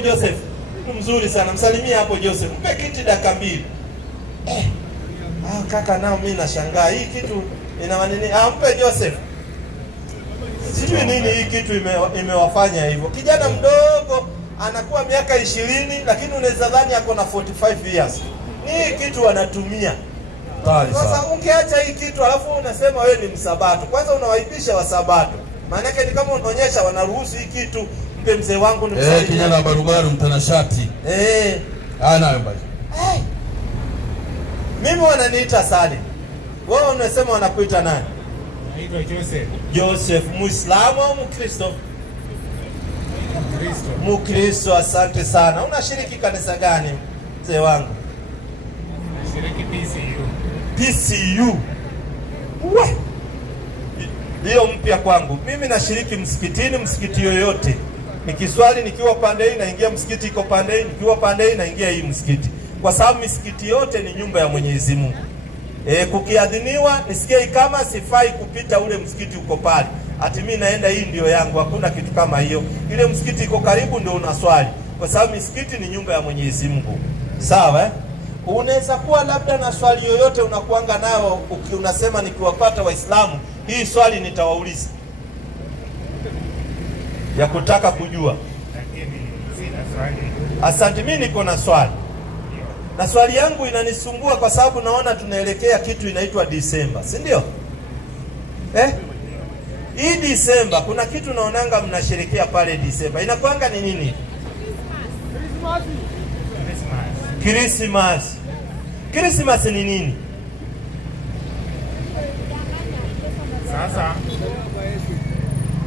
Joseph. Mzuri sana. Msalimia hapo Joseph. Mpe kiti dakika 2. Kaka nao mimi nashangaa. Hii kitu ina nini? Mpe Joseph. Sijui nini hii kitu imewafanya hivyo. Kijana mdogo anakuwa miaka 20 lakini unaweza dhani yako na 45 years. Hii kitu wanatumia. Sasa ungeacha hii kitu alafu unasema wewe ni msabato. Kwanza unawaibisha wasabato. Maana yake ni kama unaonyesha wanaruhusu hii kitu. Mpe mzee wangu ni msabato. Kijana barubaru mtanashati. Nayo mbaya. Mimi wananiita Salim. Wewe unasema wanakuita nani? Naitwa Joseph. Joseph, Muislamu au Mkristo? Mkristo. Mkristo, asante sana. Unashiriki kanisa gani mzee wangu? Nashiriki PCU. PCU. Hiyo mpya kwangu. Mimi nashiriki msikitini, msikiti yoyote. Nikiswali nikiwa pande hii naingia msikiti iko pande hii, nikiwa pande hii naingia hii msikiti. Kwa sababu misikiti yote ni nyumba ya Mwenyezi Mungu. Kukiadhiniwa nisikie kama sifai kupita ule msikiti uko pale. Ati mimi naenda hii ndio yangu, hakuna kitu kama hiyo. Ile msikiti iko karibu ndio unaswali. Kwa sababu misikiti ni nyumba ya Mwenyezi Mungu. Sawa Unaweza kuwa labda na swali yoyote unakuanga nao unasema nikiwapata Waislamu hii swali nitawauliza. Ya kutaka kujua. Lakini sina swali. Asante, mimi niko na swali. Na swali yangu inanisumbua kwa sababu naona tunaelekea kitu inaitwa Disemba, si ndio? Hii Disemba kuna kitu naonanga mnasherehekea pale Disemba. Inakuanga ni nini? Christmas. Christmas ni nini? Sasa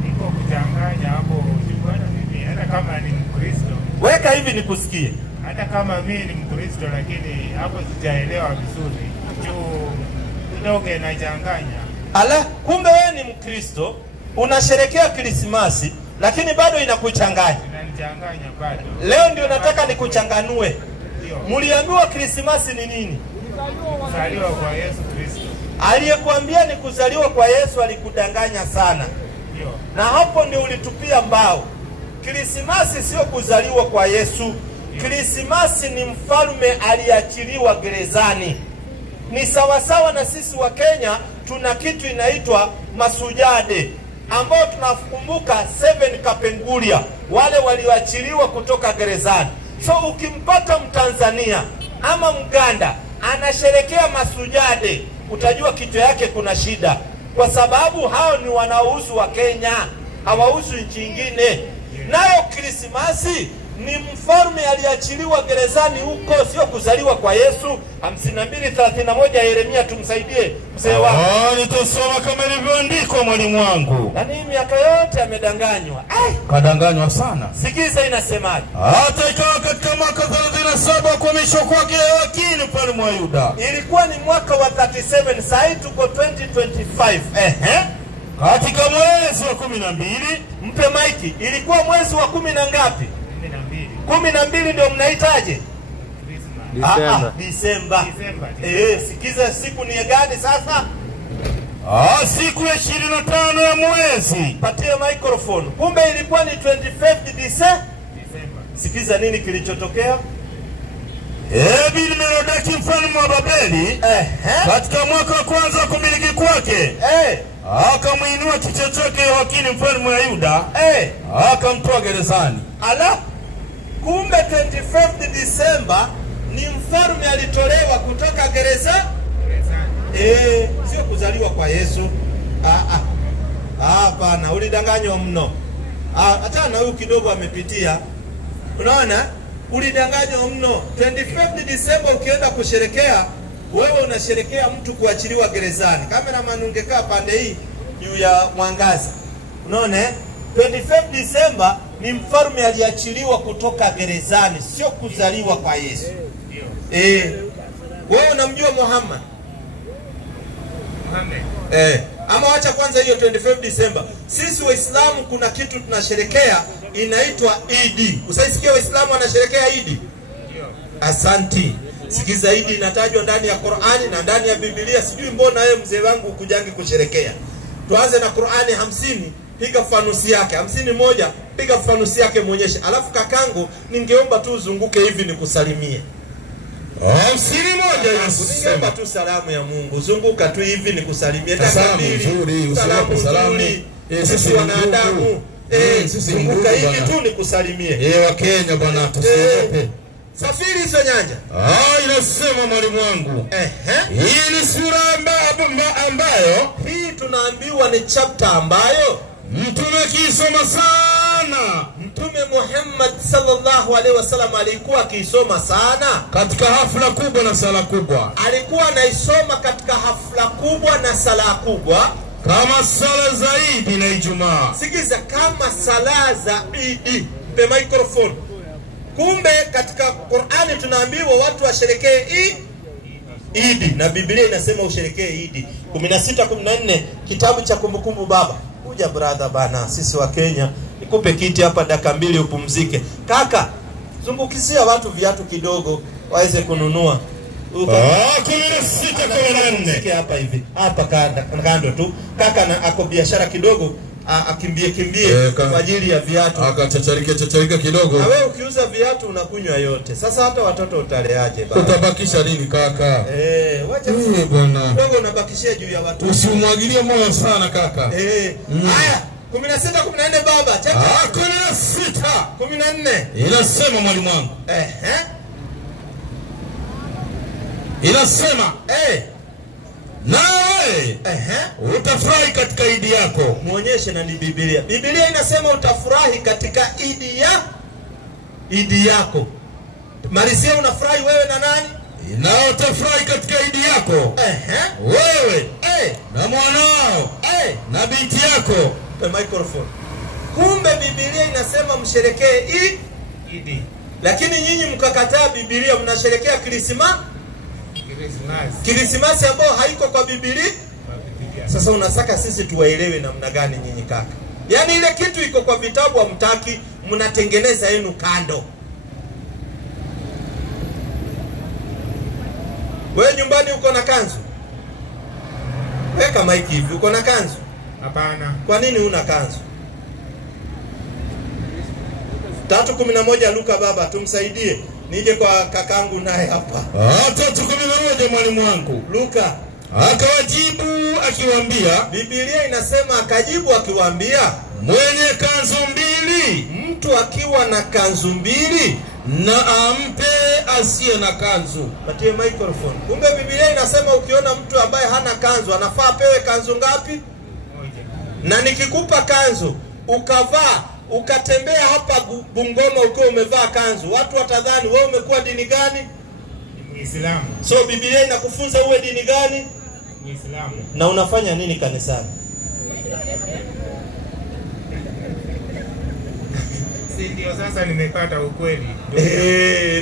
niko kuchanganya hapo bwana mimi hata kama ni Mkristo. Weka hivi nikusikie. Hata kama mimi ni Mkristo lakini hapo sijaelewa vizuri. Juu kidogo inachanganya. Kumbe wewe ni Mkristo, unasherehekea Krismasi lakini bado inakuchanganya. Inanichanganya bado. Leo ndio nataka nikuchanganue. Mliambiwa Krismasi ni nini? Kuzaliwa kwa Yesu Kristo. Aliyekuambia ni kuzaliwa kwa Yesu alikudanganya sana. Na hapo ndio ulitupia mbao. Krismasi sio kuzaliwa kwa Yesu. Krismasi ni mfalme aliachiliwa gerezani. Ni sawasawa na sisi wa Kenya tuna kitu inaitwa Masujade ambao tunakumbuka 7 Kapenguria wale walioachiliwa kutoka gerezani. So ukimpata Mtanzania ama Mganda anasherekea Masujade, utajua kitu yake kuna shida. Kwa sababu hao ni wanaohusu wa Kenya, hawahusu nchi nyingine. Nayo Krismasi ni mfalme aliachiliwa gerezani huko, sio kuzaliwa kwa Yesu. 52:31 Yeremia, tumsaidie mzee wangu. Nitasoma kama ilivyoandikwa mwalimu wangu. Yaani miaka yote amedanganywa. Kadanganywa sana. Sikiza inasemaje? Hata ikawa katika mwaka 37 kuhamishwa kwake Yoakini mfalme wa Yuda. Ilikuwa ni mwaka wa 37, sasa tuko 2025. Katika mwezi wa 12, mpe maiki. Ilikuwa mwezi wa 10 na ngapi? 12 ndio mnaitaje? Disemba. Sikiza siku ni gani sasa? Siku ya 25 ya mwezi. Patie microphone. Kumbe ilikuwa ni 25 Disemba. Sikiza nini kilichotokea? Merodaki mfalme wa Babeli katika mwaka wa kwanza wa kumiliki kwake akamuinua kichwa chake Yoakini mfalme wa Yuda akamtoa gerezani. Kumbe 25 Disemba ni mfalme alitolewa kutoka gereza. Sio kuzaliwa kwa Yesu. Hapana, ulidanganywa mno. Hata na huyu kidogo amepitia. Unaona? Ulidanganywa mno. 25 Disemba ukienda kusherekea, wewe unasherekea mtu kuachiliwa gerezani. Cameraman ungekaa pande hii juu ya mwangaza. Unaona? 25 Disemba ni mfalme aliachiliwa kutoka gerezani, sio kuzaliwa kwa Yesu. Wewe unamjua Muhammad? Ama wacha kwanza hiyo 25 Disemba. Sisi Waislamu kuna kitu tunasherekea inaitwa Eid. Usaisikia Waislamu wanasherekea Eid? Asanti. Sikiza, Eid inatajwa ndani ya Qur'ani na ndani ya Biblia. Sijui mbona wewe mzee wangu ukujangi kusherekea. Tuanze na Qur'ani 50. piga fanusi yake. 51, piga fanusi yake muonyeshe. Alafu kakangu, ningeomba tu uzunguke hivi nikusalimie. 51 ningeomba tu salamu ya Mungu. Zunguka tu hivi nikusalimie. Salamu nzuri, usiwape salamu. Sisi wanadamu. Zunguka hivi tu nikusalimie. Wa Kenya bwana, tusiogope. Safiri hizo nyanja. Inasema mwalimu wangu. Hii ni sura ambayo hii tunaambiwa ni chapter ambayo mtume akisoma sana. Mtume Muhammad sallallahu alaihi wasallam alikuwa akisoma sana katika hafla kubwa na sala kubwa. Alikuwa anaisoma katika hafla kubwa na sala kubwa, kama sala za Eid na Ijumaa. Sikiza, kama sala za Eid. Mpe microphone. Kumbe katika Qur'ani tunaambiwa watu washerekee Eid, na Biblia inasema usherekee Eid. 16:14 kitabu cha Kumbukumbu Baba. Kuja brother bana, sisi wa Kenya, nikupe kiti hapa dakika 2 upumzike. Kaka, zungukizia watu viatu kidogo waweze kununua. 16:14 hapa hivi. Hapa kando tu. Kaka na ako biashara kidogo, kimbie kwa ajili ya viatu. Akachacharika kidogo. Na wewe ukiuza viatu unakunywa yote. Sasa hata watoto utaleaje baba? Utabakisha nini kaka? Wacha bwana. Kidogo unabakishia juu ya watu. Usimwagilie moyo sana kaka. Haya, 16:14 baba. Cheka. 16:14. Inasema mwalimu wangu. Inasema nawe utafurahi katika Idi yako. Muonyeshe na ni Biblia. Biblia inasema utafurahi katika Idi yako. Marisia, unafurahi wewe na nani? Na utafurahi katika Idi yako. Wewe na mwanao na binti yako. Pe microphone. Kumbe Biblia inasema msherekee Idi. Lakini nyinyi mkakataa Biblia, mnasherekea Krismasi ambayo haiko kwa Biblia. Sasa unasaka sisi tuwaelewe namna gani nyinyi kaka? Yaani ile kitu iko kwa vitabu hamtaki, mnatengeneza yenu kando. Wewe nyumbani uko na kanzu? Weka mic hivi, uko na kanzu? Hapana. Kwa nini huna kanzu? 3:11 Luka baba, tumsaidie. Nije kwa kakangu naye hapa. 3:11 mwalimu wangu. Luka akawajibu akiwaambia, Biblia inasema akajibu akiwaambia, mwenye kanzu 2, mtu akiwa na kanzu 2 na ampe asiye na kanzu. Patie microphone. Kumbe Biblia inasema ukiona mtu ambaye hana kanzu anafaa pewe kanzu ngapi? Na nikikupa kanzu ukavaa ukatembea hapa Bungoma ukiwa umevaa kanzu, watu watadhani wewe umekuwa dini gani? Muislamu. So Biblia inakufunza uwe dini gani? Muislamu. Na unafanya nini kanisani? Ndio sasa nimepata ukweli.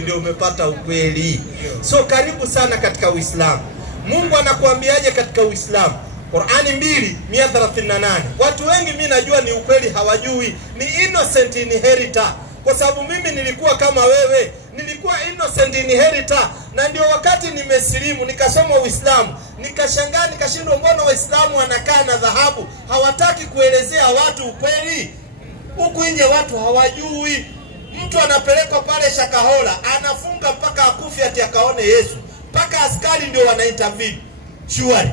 Ndio umepata ukweli. So karibu sana katika Uislamu. Mungu anakuambiaje katika Uislamu? Qur'ani 2:138. Watu wengi mimi najua ni ukweli hawajui. Ni innocent inheritor. Kwa sababu mimi nilikuwa kama wewe. Nilikuwa innocent inheritor. Na ndio wakati nimesilimu nikasoma Uislamu, nikashangaa nikashindwa mbona Waislamu wanakaa na dhahabu, hawataki kuelezea watu ukweli. Huku nje watu hawajui. Mtu anapelekwa pale Shakahola, anafunga mpaka akufi ati akaone Yesu. Mpaka askari ndio wanaintervene. Shuari.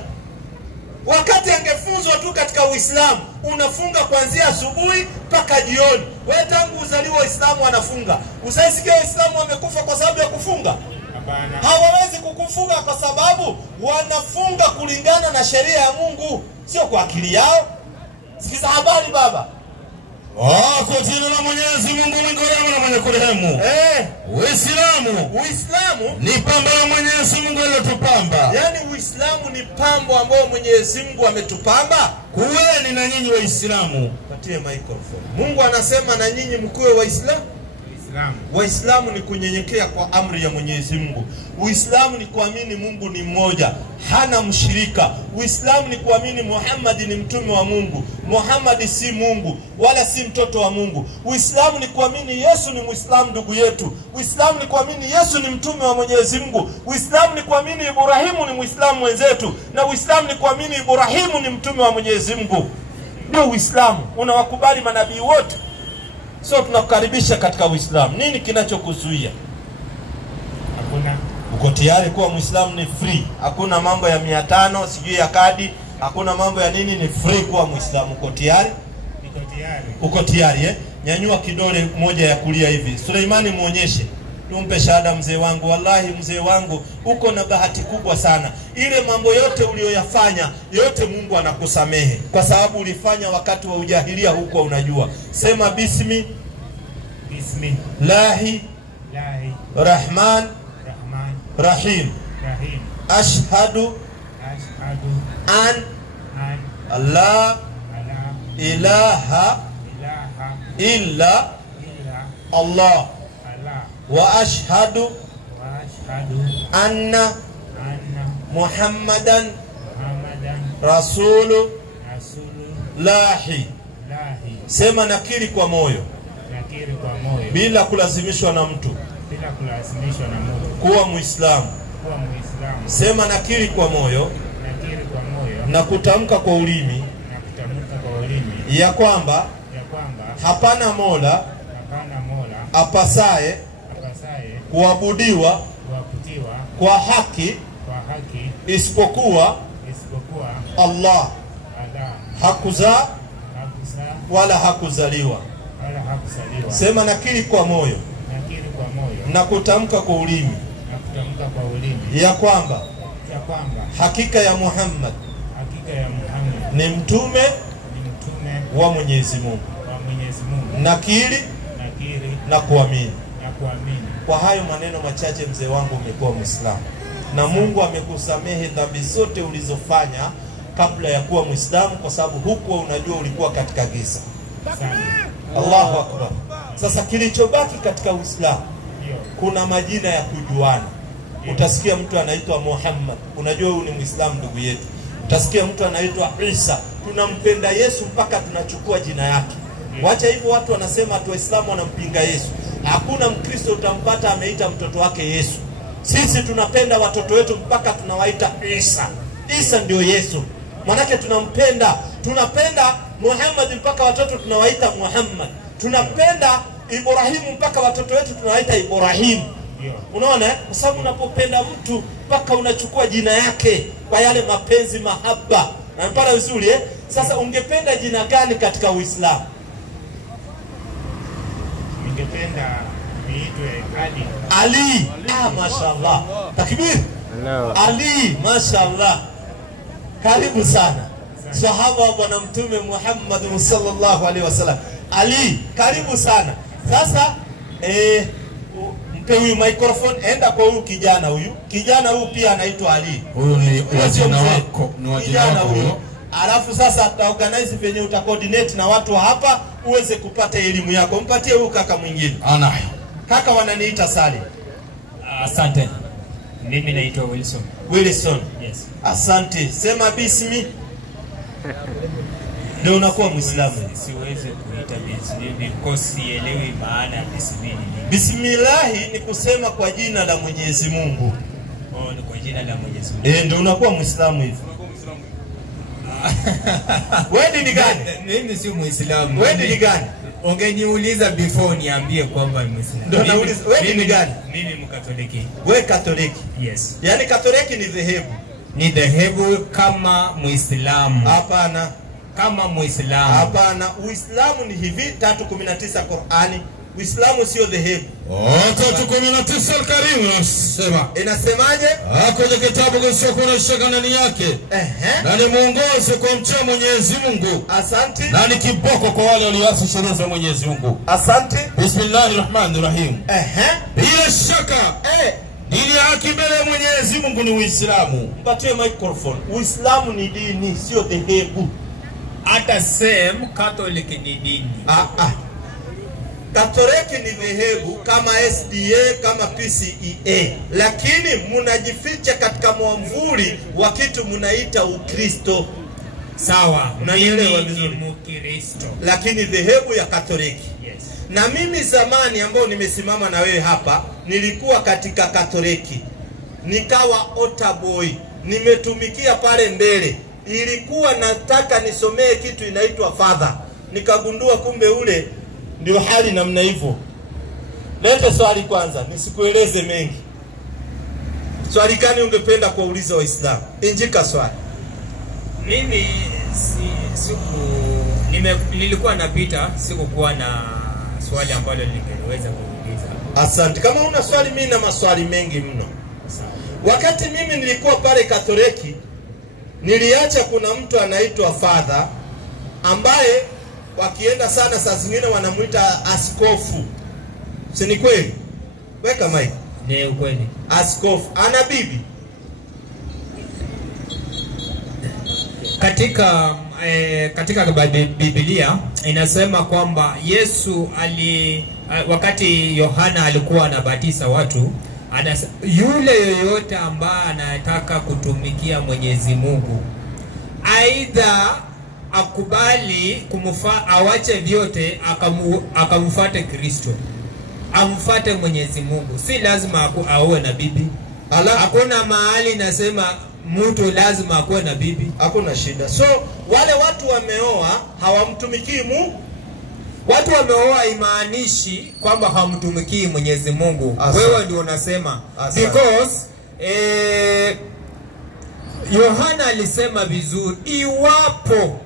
Wakati angefunzwa tu katika Uislamu, unafunga kuanzia asubuhi mpaka jioni. Wewe tangu uzaliwa Uislamu wanafunga. Usaisikia Waislamu wamekufa kwa sababu ya kufunga? Hapana. Hawawezi kukufunga kwa sababu wanafunga kulingana na sheria ya Mungu, sio kwa akili yao. Sikiza habari baba. Kwa jina la Mwenyezi Mungu mwingi wa rehema na mwenye kurehemu. Uislamu ni pambo la Mwenyezi Mungu aliyotupamba. Yaani Uislamu ni pambo ambao Mwenyezi Mungu ametupamba. Kuweni na nyinyi Waislamu. Patie microphone. Mungu anasema na nyinyi mkuwe Waislamu. Waislamu ni kunyenyekea kwa amri ya Mwenyezi Mungu. Uislamu ni kuamini Mungu ni mmoja, hana mshirika. Uislamu ni kuamini Muhammad ni mtume wa Mungu. Muhammad si Mungu wala si mtoto wa Mungu. Uislamu ni kuamini Yesu ni Muislamu ndugu yetu. Uislamu ni kuamini Yesu ni mtume wa Mwenyezi Mungu. Uislamu ni kuamini Ibrahimu ni Muislamu mwenzetu, na Uislamu ni kuamini Ibrahimu ni mtume wa Mwenyezi Mungu. Ndio Uislamu, unawakubali manabii wote. So tunakukaribisha katika Uislamu. Nini kinachokuzuia? Hakuna. Uko tayari kuwa Muislamu? Ni free. Hakuna mambo ya 500 sijui ya kadi, hakuna mambo ya nini, ni free kuwa Muislamu. Uko tayari? Niko tayari. Uko tayari Nyanyua kidole moja ya kulia hivi. Suleimani muonyeshe. Tumpe shahada mzee wangu. Wallahi mzee wangu, uko na bahati kubwa sana. Ile mambo yote uliyoyafanya, yote Mungu anakusamehe. Kwa sababu ulifanya wakati wa ujahilia huko unajua. Sema bismi. Bismi. Lahi. Lahi. Rahman. Rahman. Rahim. Rahim. Ashhadu. Ashhadu. An. Allah. Ilaha. Illa. Allah. Wa ashhadu anna Muhammadan Rasulu Lahi. Sema nakiri kwa moyo. Nakiri kwa moyo. Bila kulazimishwa na mtu. Bila kulazimishwa na mtu. Kuwa Muislamu. Kuwa Muislamu. Sema nakiri kwa moyo. Nakiri kwa moyo. Na kutamka kwa ulimi. Na kutamka kwa ulimi. Ya kwamba hapana mola apasaye kuabudiwa kwa haki isipokuwa Allah. Hakuzaa wala hakuzaliwa. Sema nakiri kwa moyo. Na kutamka kwa ulimi. Ya kwamba hakika ya Muhammad ni mtume wa Mwenyezi Mungu. Nakiri na kuamini. Kwa hayo maneno machache mzee wangu umekuwa Muislamu. Na Mungu amekusamehe dhambi zote ulizofanya kabla ya kuwa Muislamu, kwa sababu huko unajua ulikuwa katika giza. Allahu Akbar. Sasa kilichobaki katika Uislamu, kuna majina ya kujuana. Utasikia mtu anaitwa Muhammad, unajua huyu ni Muislamu ndugu yetu. Utasikia mtu anaitwa Isa, tunampenda Yesu mpaka tunachukua jina yake. Wacha hivyo, watu wanasema watu Waislamu wanampinga Yesu. Hakuna Mkristo utampata ameita mtoto wake Yesu. Sisi tunapenda watoto wetu mpaka tunawaita Isa. Isa ndio Yesu. Manake tunampenda. Tunapenda Muhammad mpaka watoto tunawaita Muhammad. Tunapenda Ibrahimu mpaka watoto wetu tunawaita Ibrahim. Unaona? Kwa sababu unapopenda mtu mpaka unachukua jina yake kwa yale mapenzi mahaba. Unapata vizuri Sasa ungependa jina gani katika Uislamu? Ningependa niitwe Ali. Ali. Mashaallah. Takbir. Ali, mashaallah. Karibu sana. Sahaba wa Bwana Mtume Muhammad sallallahu alaihi wasallam. Ali, karibu sana. Sasa mpe huyu microphone, enda kwa huyu kijana huyu. Kijana huyu pia anaitwa Ali. Huyu ni wajina wako, ni wajina wako huyo. Alafu sasa tutaorganize penye utacoordinate na watu hapa uweze kupata elimu yako. Mpatie huyu kaka mwingine. Anayo. Kaka wananiita Salim. Asante. Mimi naitwa Wilson. Wilson. Yes. Asante. Sema bismi. Ndio unakuwa Muislamu. Siwezi kuita bismi because sielewi maana ya bismi. Bismillah ni kusema kwa jina la Mwenyezi Mungu. Ni kwa jina la Mwenyezi Mungu. Ndio unakuwa Muislamu hivi. Wewe ni gani? Mimi si Muislamu. Wewe ni gani? Ungeniuliza before niambie kwamba ni Muislamu. Ndio nauliza wewe ni gani? Mimi Mkatoliki. Wewe Katoliki? Yes. Yaani Katoliki ni dhehebu. Ni dhehebu kama Muislamu. Hapana. Kama Muislamu. Hapana, Uislamu ni hivi 3:19 Qur'ani. Uislamu sio dhehebu. 3:19 Al-Karim nasema. Inasemaje? Kwenye kitabu kisichokuwa na shaka ndani yake. Na ni mwongozo kwa mcha Mwenyezi Mungu. Asante. Na ni kiboko kwa wale walioasi sheria za Mwenyezi Mungu. Asante. Bismillahirrahmanirrahim. Bila shaka dini ya haki mbele ya Mwenyezi Mungu ni Uislamu. Mpatie microphone. Uislamu ni dini, sio dhehebu. Hata same Catholic ni dini. Katoliki ni dhehebu kama SDA, kama PCEA. Lakini munajificha katika mwamvuli wa kitu munaita Ukristo. Sawa. Unanielewa vizuri? Mkristo. Lakini dhehebu ya Katoliki. Yes. Na mimi zamani ambao nimesimama na wewe hapa, nilikuwa katika Katoliki. Nikawa altar boy. Nimetumikia pale mbele. ilikuwa nataka nisomee kitu inaitwa father, nikagundua kumbe ule ndio hali namna hivyo. Lete swali kwanza, nisikueleze mengi. Swali gani ungependa kuuliza Waislamu? Injika swali. Mimi nilikuwa napita, sikukuwa na swali ambalo ningeweza kuuliza. Asante. Kama una swali, mimi na maswali mengi mno. Wakati mimi nilikuwa pale Katoliki, niliacha kuna mtu anaitwa father ambaye wakienda sana saa zingine wanamuita askofu. Si ni kweli? Weka mic. Ni ukweli. Askofu ana bibi. Katika Biblia inasema kwamba Yesu wakati Yohana alikuwa anabatiza watu, yule yoyote ambaye anataka kutumikia Mwenyezi Mungu, aidha akubali awache vyote akamfuate Kristo, amfuate Mwenyezi Mungu, si lazima aoe na bibi. Hakuna mahali nasema mtu lazima akuwe na bibi. Hakuna shida. So wale watu wameoa hawamtumikii Mungu. Watu wameoa imaanishi kwamba hamtumikii Mwenyezi Mungu. Wewe ndio unasema. Because Yohana alisema vizuri, iwapo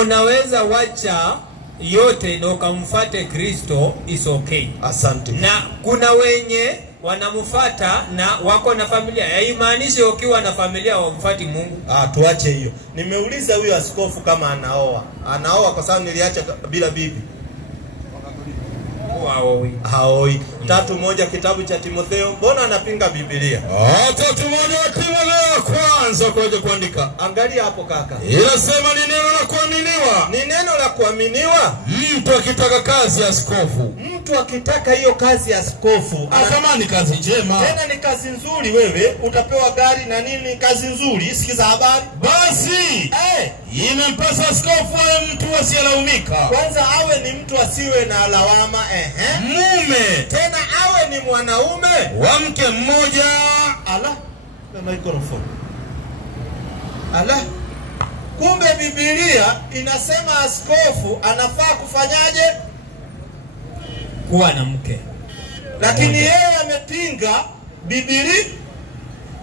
unaweza wacha yote na ukamfuate Kristo, is okay. Asante. Na kuna wenye wanamfuata na wako na familia. Haimaanishi ukiwa na familia wamfuati Mungu. Tuache hiyo. Nimeuliza huyo askofu kama anaoa. Anaoa kwa sababu niliacha bila bibi. Haoi. 3:1 kitabu cha Timotheo. Mbona anapinga Biblia? 3:1 Timotheo kwanza kwaje kuandika. Angalia hapo kaka. Inasema ni neno la kuaminiwa. Ni neno la kuaminiwa. Mtu akitaka kazi ya askofu. Mtu akitaka hiyo kazi ya askofu, anatamani kazi njema. Tena ni kazi nzuri, wewe utapewa gari na nini, kazi nzuri. Sikiza habari. Basi imempasa askofu awe mtu asiyelaumika. Kwanza awe ni mtu asiwe na lawama, mume. Tena awe ni mwanaume wa mke mmoja. Na microphone. Kumbe Biblia inasema askofu anafaa kufanyaje? Kuwa na mke. Lakini yeye amepinga Biblia.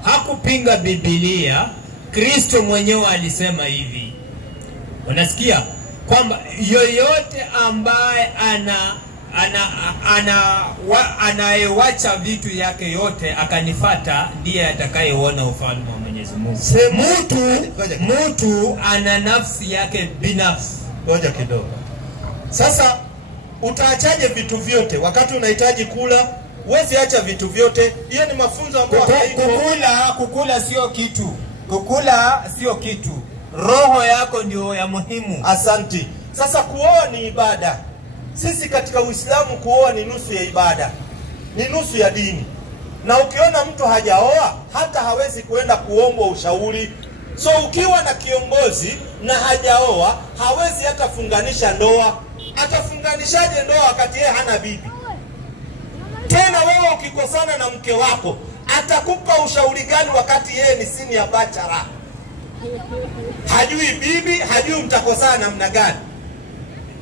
Hakupinga Biblia, Kristo mwenyewe alisema hivi. Unasikia? Kwamba yoyote ambaye anayewacha vitu yake yote akanifata, ndiye atakayeona ufalme wa Mwenyezi Mungu. Mtu ana nafsi yake binafsi. Ngoja kidogo. Sasa utaachaje vitu vyote wakati unahitaji kula? Uwezi acha vitu vyote. Hiyo ni mafunzo ambayo kukula sio kitu. Kukula sio kitu. Roho yako ndio ya muhimu. Asante. Sasa kuoa ni ibada. Sisi katika Uislamu kuoa ni nusu ya ibada. Ni nusu ya dini. Na ukiona mtu hajaoa, hata hawezi kuenda kuombwa ushauri. So ukiwa na kiongozi na hajaoa, hawezi hata funganisha ndoa. Atafunganishaje ndoa wakati yeye hana bibi? Tena wewe ukikosana na mke wako, atakupa ushauri gani wakati yeye ni senior bachelor? Hajui bibi, hajui mtakosana namna gani.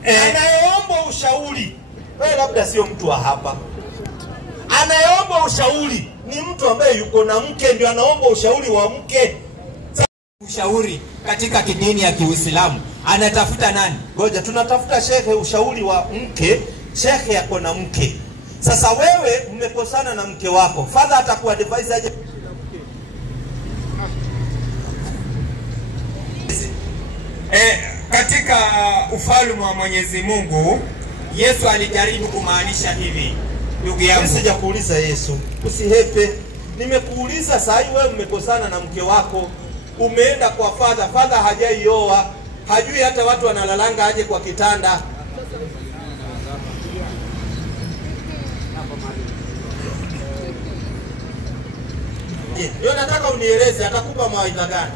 Anayeomba ushauri, wewe labda sio mtu wa hapa. Anayeomba ushauri ni mtu ambaye yuko na mke, ndio anaomba ushauri wa mke. Ushauri katika kidini ya Kiislamu anatafuta nani? Ngoja, tunatafuta shekhe ushauri wa mke. Shekhe yako na mke. Sasa wewe mmekosana na mke wako, father atakuwa advise aje? Katika ufalme wa Mwenyezi Mungu, Yesu alijaribu kumaanisha hivi. Ndugu yangu, sija kuuliza Yesu, usihepe. Nimekuuliza saa hii wewe mmekosana na mke wako, umeenda kwa father, father hajaioa, hajui hata watu wanalalanga aje kwa kitanda. Ndio nataka unieleze atakupa mawaidha gani?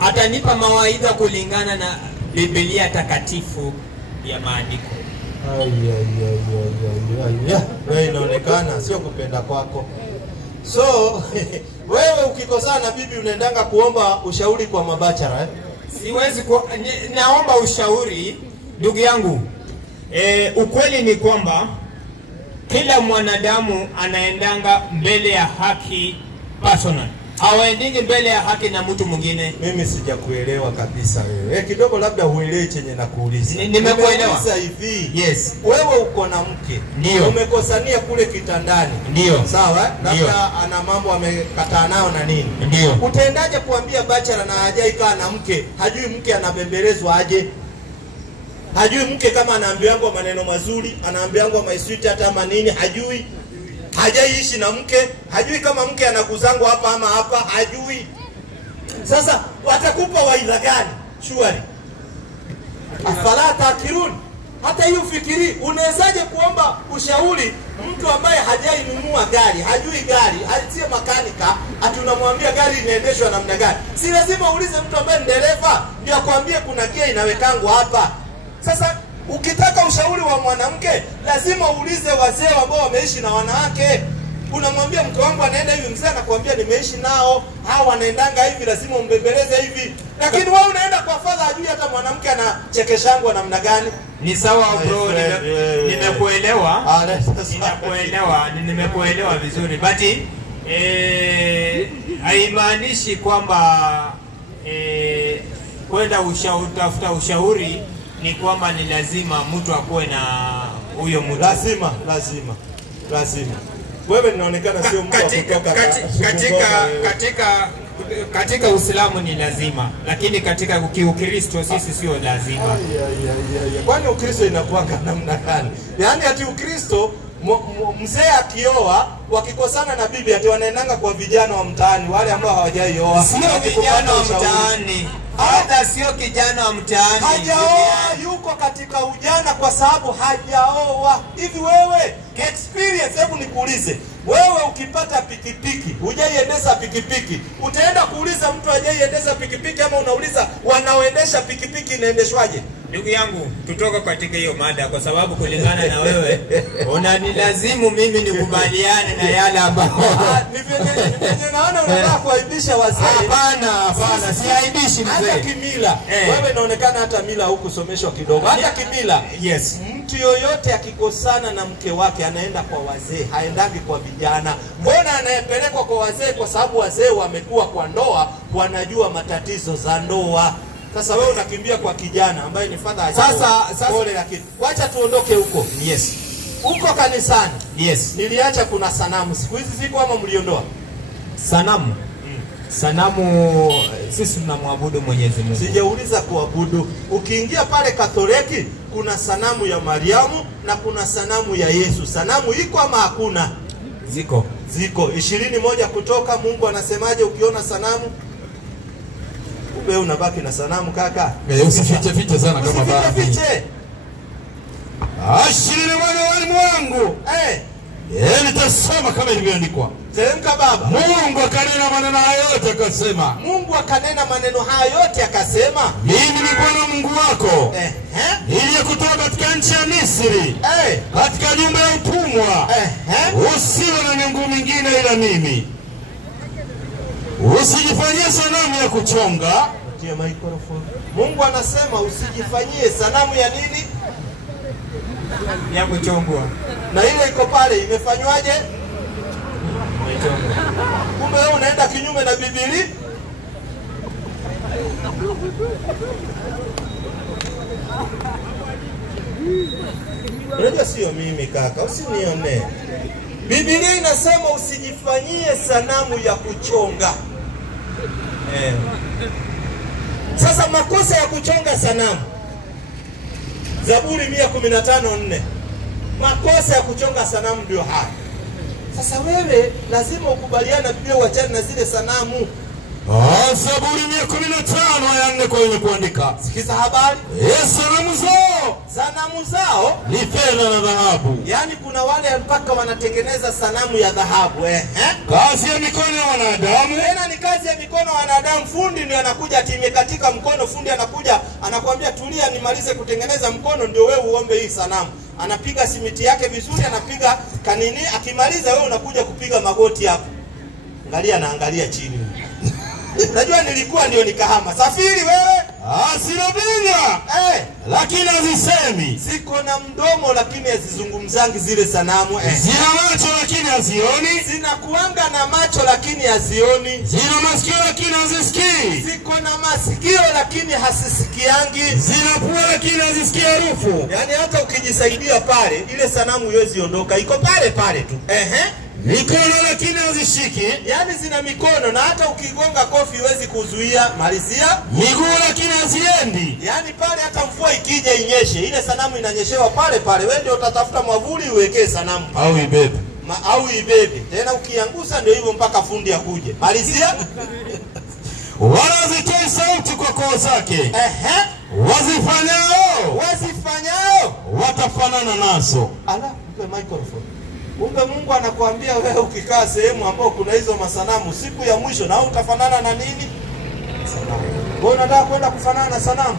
Atanipa mawaidha kulingana na Biblia takatifu ya maandiko. Wewe inaonekana sio kupenda kwako. So wewe ukikosana na bibi unaendanga kuomba ushauri kwa mabachara eh? Siwezi naomba ushauri ndugu yangu. Ukweli ni kwamba kila mwanadamu anaendanga mbele ya haki personal. Hawaendingi mbele ya haki na mtu mwingine. Mimi sijakuelewa kabisa wewe. Kidogo labda huelewi chenye nakuuliza. Nimekuelewa. Sasa hivi. Yes. Wewe uko na mke. Ndio. Umekosania kule kitandani. Ndio. Sawa? Labda ana mambo amekataa nao na nini? Ndio. Utaendaje kuambia bachara na hajai kaa na mke? Hajui mke anabembelezwa aje? Hajui mke kama anaambiwa maneno mazuri, anaambiwa my sweet hata ama nini, hajui. Hajaishi na mke, hajui kama mke anakuzangu hapa ama hapa, hajui. Sasa watakupa waidha gani? Shwari. Afala takirun. Hata hiyo fikiri, unawezaje kuomba ushauri mtu ambaye hajainunua gari, hajui gari, hajui makanika, ati unamwambia gari inaendeshwa namna gani? Si lazima uulize mtu ambaye ni dereva ndio akwambie kuna gia inawekangwa hapa. Sasa ukitaka ushauri wa mwanamke lazima uulize wazee ambao wameishi na wanawake. Unamwambia mke wangu anaenda hivi, mzee anakuambia nimeishi nao, hao wanaendanga hivi, lazima umbembeleze hivi. Lakini wewe unaenda kwa fadha, hajui hata mwanamke anachekeshangwa namna gani. Ni sawa bro, nimekuelewa. Nimekuelewa vizuri. But haimaanishi kwamba kwenda tafuta ushauri ni kwamba ni lazima mtu akuwe na huyo mtu. Lazima. Wewe inaonekana sio mtu katika Uislamu ni lazima, lakini katika Ukristo sisi sio lazima. Kwani Ukristo inakuanga namna gani? Yaani ati Ukristo mzee akioa wakikosana na bibi ati wanaendanga kwa vijana wa mtaani wale ambao hawajaioa. Sio vijana wa mtaani. Hata sio kijana wa mtaani. Hajaoa, yuko katika ujana kwa sababu hajaoa. Hivi wewe experience, hebu nikuulize. Wewe ukipata pikipiki, hujaiendesha pikipiki, utaenda kuuliza mtu hajaiendesha pikipiki ama unauliza wanaoendesha pikipiki inaendeshwaje? Ndugu yangu, tutoka katika hiyo mada kwa sababu kulingana na wewe unanilazimu mimi nikubaliane na yale ambayo ni venye naona unataka kuaibisha wazee. Hapana, siaibishi mzee. Hata kimila. Wewe inaonekana hata mila hukusomeshwa kidogo. Hata kimila. Yes. Mtu yoyote akikosana na mke wake anaenda kwa wazee, haendagi kwa vijana. Mbona anayepelekwa kwa wazee? Kwa sababu wazee wamekuwa kwa ndoa, wanajua matatizo za ndoa. Sasa wewe unakimbia kwa kijana ambaye ni father. Sasa pole, lakini wacha tuondoke huko. Yes. Huko kanisani. Yes. Niliacha kuna sanamu. Siku hizi ziko ama mliondoa? Sanamu. Sanamu sisi tunamwabudu Mwenyezi Mungu. Sijauliza kuabudu. Ukiingia pale Katoliki kuna sanamu ya Mariamu na kuna sanamu ya Yesu. Sanamu iko ama hakuna? Ziko. 21 Kutoka. Mungu anasemaje ukiona sanamu? Wewe unabaki na sanamu kaka. Usifiche sana kama baadhi. Usifiche. 21 walimu wangu. Nitasoma kama ilivyoandikwa. Teremka baba. Mungu akanena maneno haya yote akasema. Mungu akanena maneno haya yote akasema. Mimi ni Bwana Mungu wako. Niliyekutoa katika nchi ya Misri. Katika nyumba ya utumwa. Usiwe na miungu mingine ila mimi. Usijifanyie sanamu ya kuchonga. Mungu anasema usijifanyie sanamu ya nini? Ya kuchongwa. Na ile iko pale imefanywaje? Imechongwa. Kumbe wewe unaenda kinyume na Biblia. Unajua sio mimi kaka, usinione. Biblia inasema usijifanyie sanamu ya kuchonga. Sasa makosa ya kuchonga sanamu. Zaburi 115:4. Makosa ya kuchonga sanamu ndio haya. Sasa wewe lazima ukubaliane na Biblia, uachane na zile sanamu. Zaburi 115:4 kwa yenye kuandika. Sikiza habari. Sanamu zao ni fedha na dhahabu. Yaani kuna wale mpaka wanatengeneza sanamu ya dhahabu. Kazi ya mikono ya wanadamu. Tena ni kazi ya mikono ya wanadamu. Fundi ndio anakuja ati katika mkono, fundi anakuja anakuambia tulia nimalize kutengeneza mkono ndio wewe uombe hii sanamu. Anapiga simiti yake vizuri, anapiga kanini, akimaliza wewe unakuja kupiga magoti hapo. Angalia na angalia chini. Unajua nilikuwa ndio nikahama. Safiri wewe. Sinabinya. Lakini hazisemi. Ziko na mdomo lakini hazizungumzangi zile sanamu. Zina macho lakini hazioni. Zinakuanga na macho lakini hazioni. Zina masikio lakini hazisikii. Ziko na masikio lakini hasisikiangi. Zina pua lakini hazisikii harufu. Yaani hata ukijisaidia pale ile sanamu haiwezi ondoka, iko pale pale tu. Mikono lakini hazishiki. Yaani zina mikono na hata ukigonga kofi huwezi kuzuia. Malizia. Miguu lakini haziendi. Yaani pale hata mvua ikija inyeshe, ile sanamu inanyeshewa pale pale. Wewe ndio utatafuta mwavuli uwekee sanamu pale. Au ibebe. Au ibebe. Tena ukiangusa ndio hivyo mpaka fundi akuje. Malizia. Wala zitoi sauti kwa koo zake. Wazifanyao watafanana nazo. Ala, mpe microphone. Kumbe Mungu anakuambia wewe ukikaa sehemu ambao kuna hizo masanamu, siku ya mwisho na utafanana na nini? Sanamu. Wewe unataka kwenda kufanana na sanamu?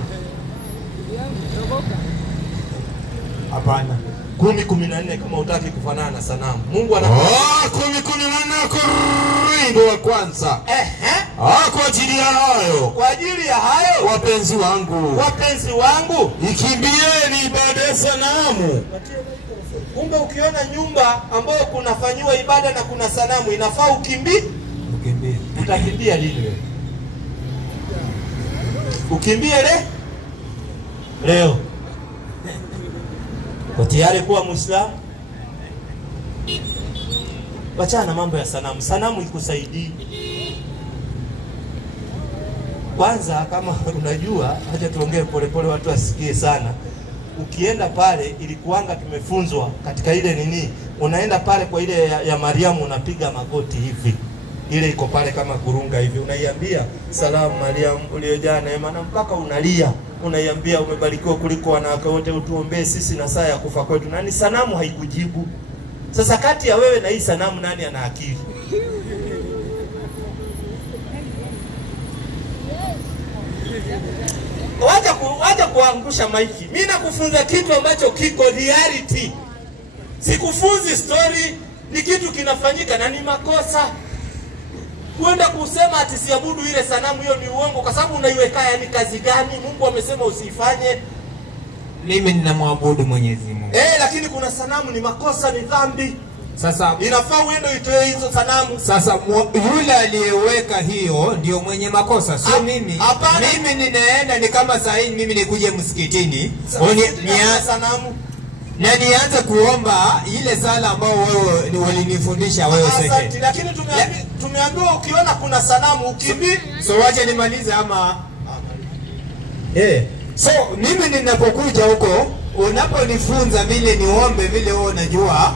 Hapana. 10:14 kama utaki kufanana na sanamu. Mungu anakuambia 10:14 Korintho wa kwanza. Kwa ajili ya hayo. Kwa ajili ya hayo wapenzi wangu. Ikimbieni ibada ya sanamu. Kumbe ukiona nyumba ambayo kunafanywa ibada na kuna sanamu inafaa ukimbie. Utakimbia lini wewe? Ukimbie leo. Kwa tayari kuwa Muislamu. Wachana mambo ya sanamu. Sanamu ikusaidii. Kwanza kama unajua, acha tuongee polepole watu wasikie sana. Ukienda pale ilikuanga tumefunzwa katika ile nini, unaenda pale kwa ile ya Mariamu unapiga magoti hivi. Ile iko pale kama kurunga hivi, unaiambia salamu Mariamu uliojaa neema, na mpaka unalia. Unaiambia umebarikiwa kuliko wanawake wote, utuombee sisi na saa ya kufa kwetu. Nani sanamu haikujibu. Sasa kati ya wewe na hii sanamu nani ana akili? Wacha kuangusha maiki. Mimi nakufunza kitu ambacho kiko reality. Sikufunzi story, ni kitu kinafanyika na ni makosa. Kwenda kusema ati siabudu ile sanamu, hiyo ni uongo, kwa sababu unaiweka yani kazi gani? Mungu amesema usifanye. Mimi ninamwabudu Mwenyezi Mungu. Lakini kuna sanamu ni makosa, ni dhambi. Sasa inafaa uende uitoe hizo sanamu. Sasa yule aliyeweka hiyo ndio mwenye makosa, sio mimi. Mimi ninaenda ni kama saa hii mimi nikuje msikitini, nianze sanamu na nianze kuomba ile sala ambao wewe walinifundisha wewe sasa. Asante, lakini tumeambiwa ukiona kuna sanamu ukimbi. So wacha nimalize ama so mimi ninapokuja huko unaponifunza vile niombe vile wewe unajua,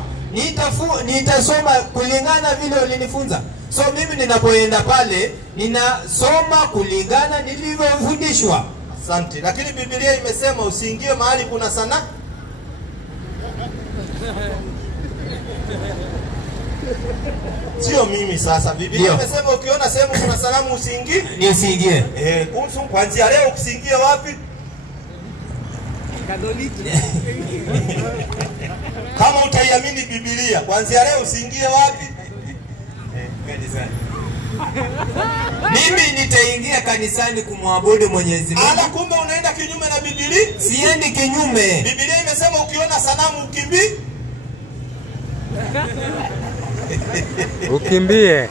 nitasoma kulingana vile ulinifunza. So mimi ninapoenda pale ninasoma kulingana nilivyofundishwa. Asante, lakini Biblia imesema usiingie mahali kuna sanamu. Sio mimi sasa. Biblia imesema ukiona sehemu kuna sanamu usiingie. Usiingie. Kuanzia leo usiingie wapi? Katoliki. Kama utaiamini Biblia, kuanzia leo usiingie wapi? Kanisani. Mimi nitaingia kanisani kumwabudu Mwenyezi Mungu. Ala, kumbe unaenda kinyume na Biblia? Siendi kinyume. Biblia imesema ukiona sanamu ukimbie. Ukimbie.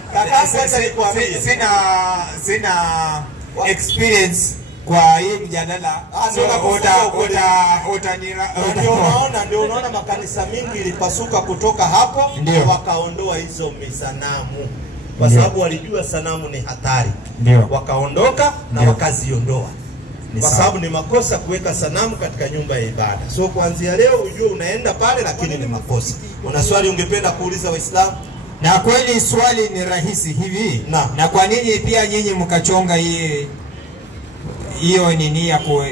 Sina experience kwa hii mjadala. Ndio unaona makanisa mingi ilipasuka kutoka hapo, wakaondoa hizo misanamu. Kwa sababu walijua sanamu ni hatari. Wakaondoka na wakaziondoa. Kwa sababu ni makosa kuweka sanamu katika nyumba ya ibada. So kuanzia leo ujue unaenda pale, lakini ni makosa. Una swali ungependa kuuliza Waislamu? Na kweli swali ni rahisi hivi. Na kwa nini pia nyinyi mkachonga hiyo nini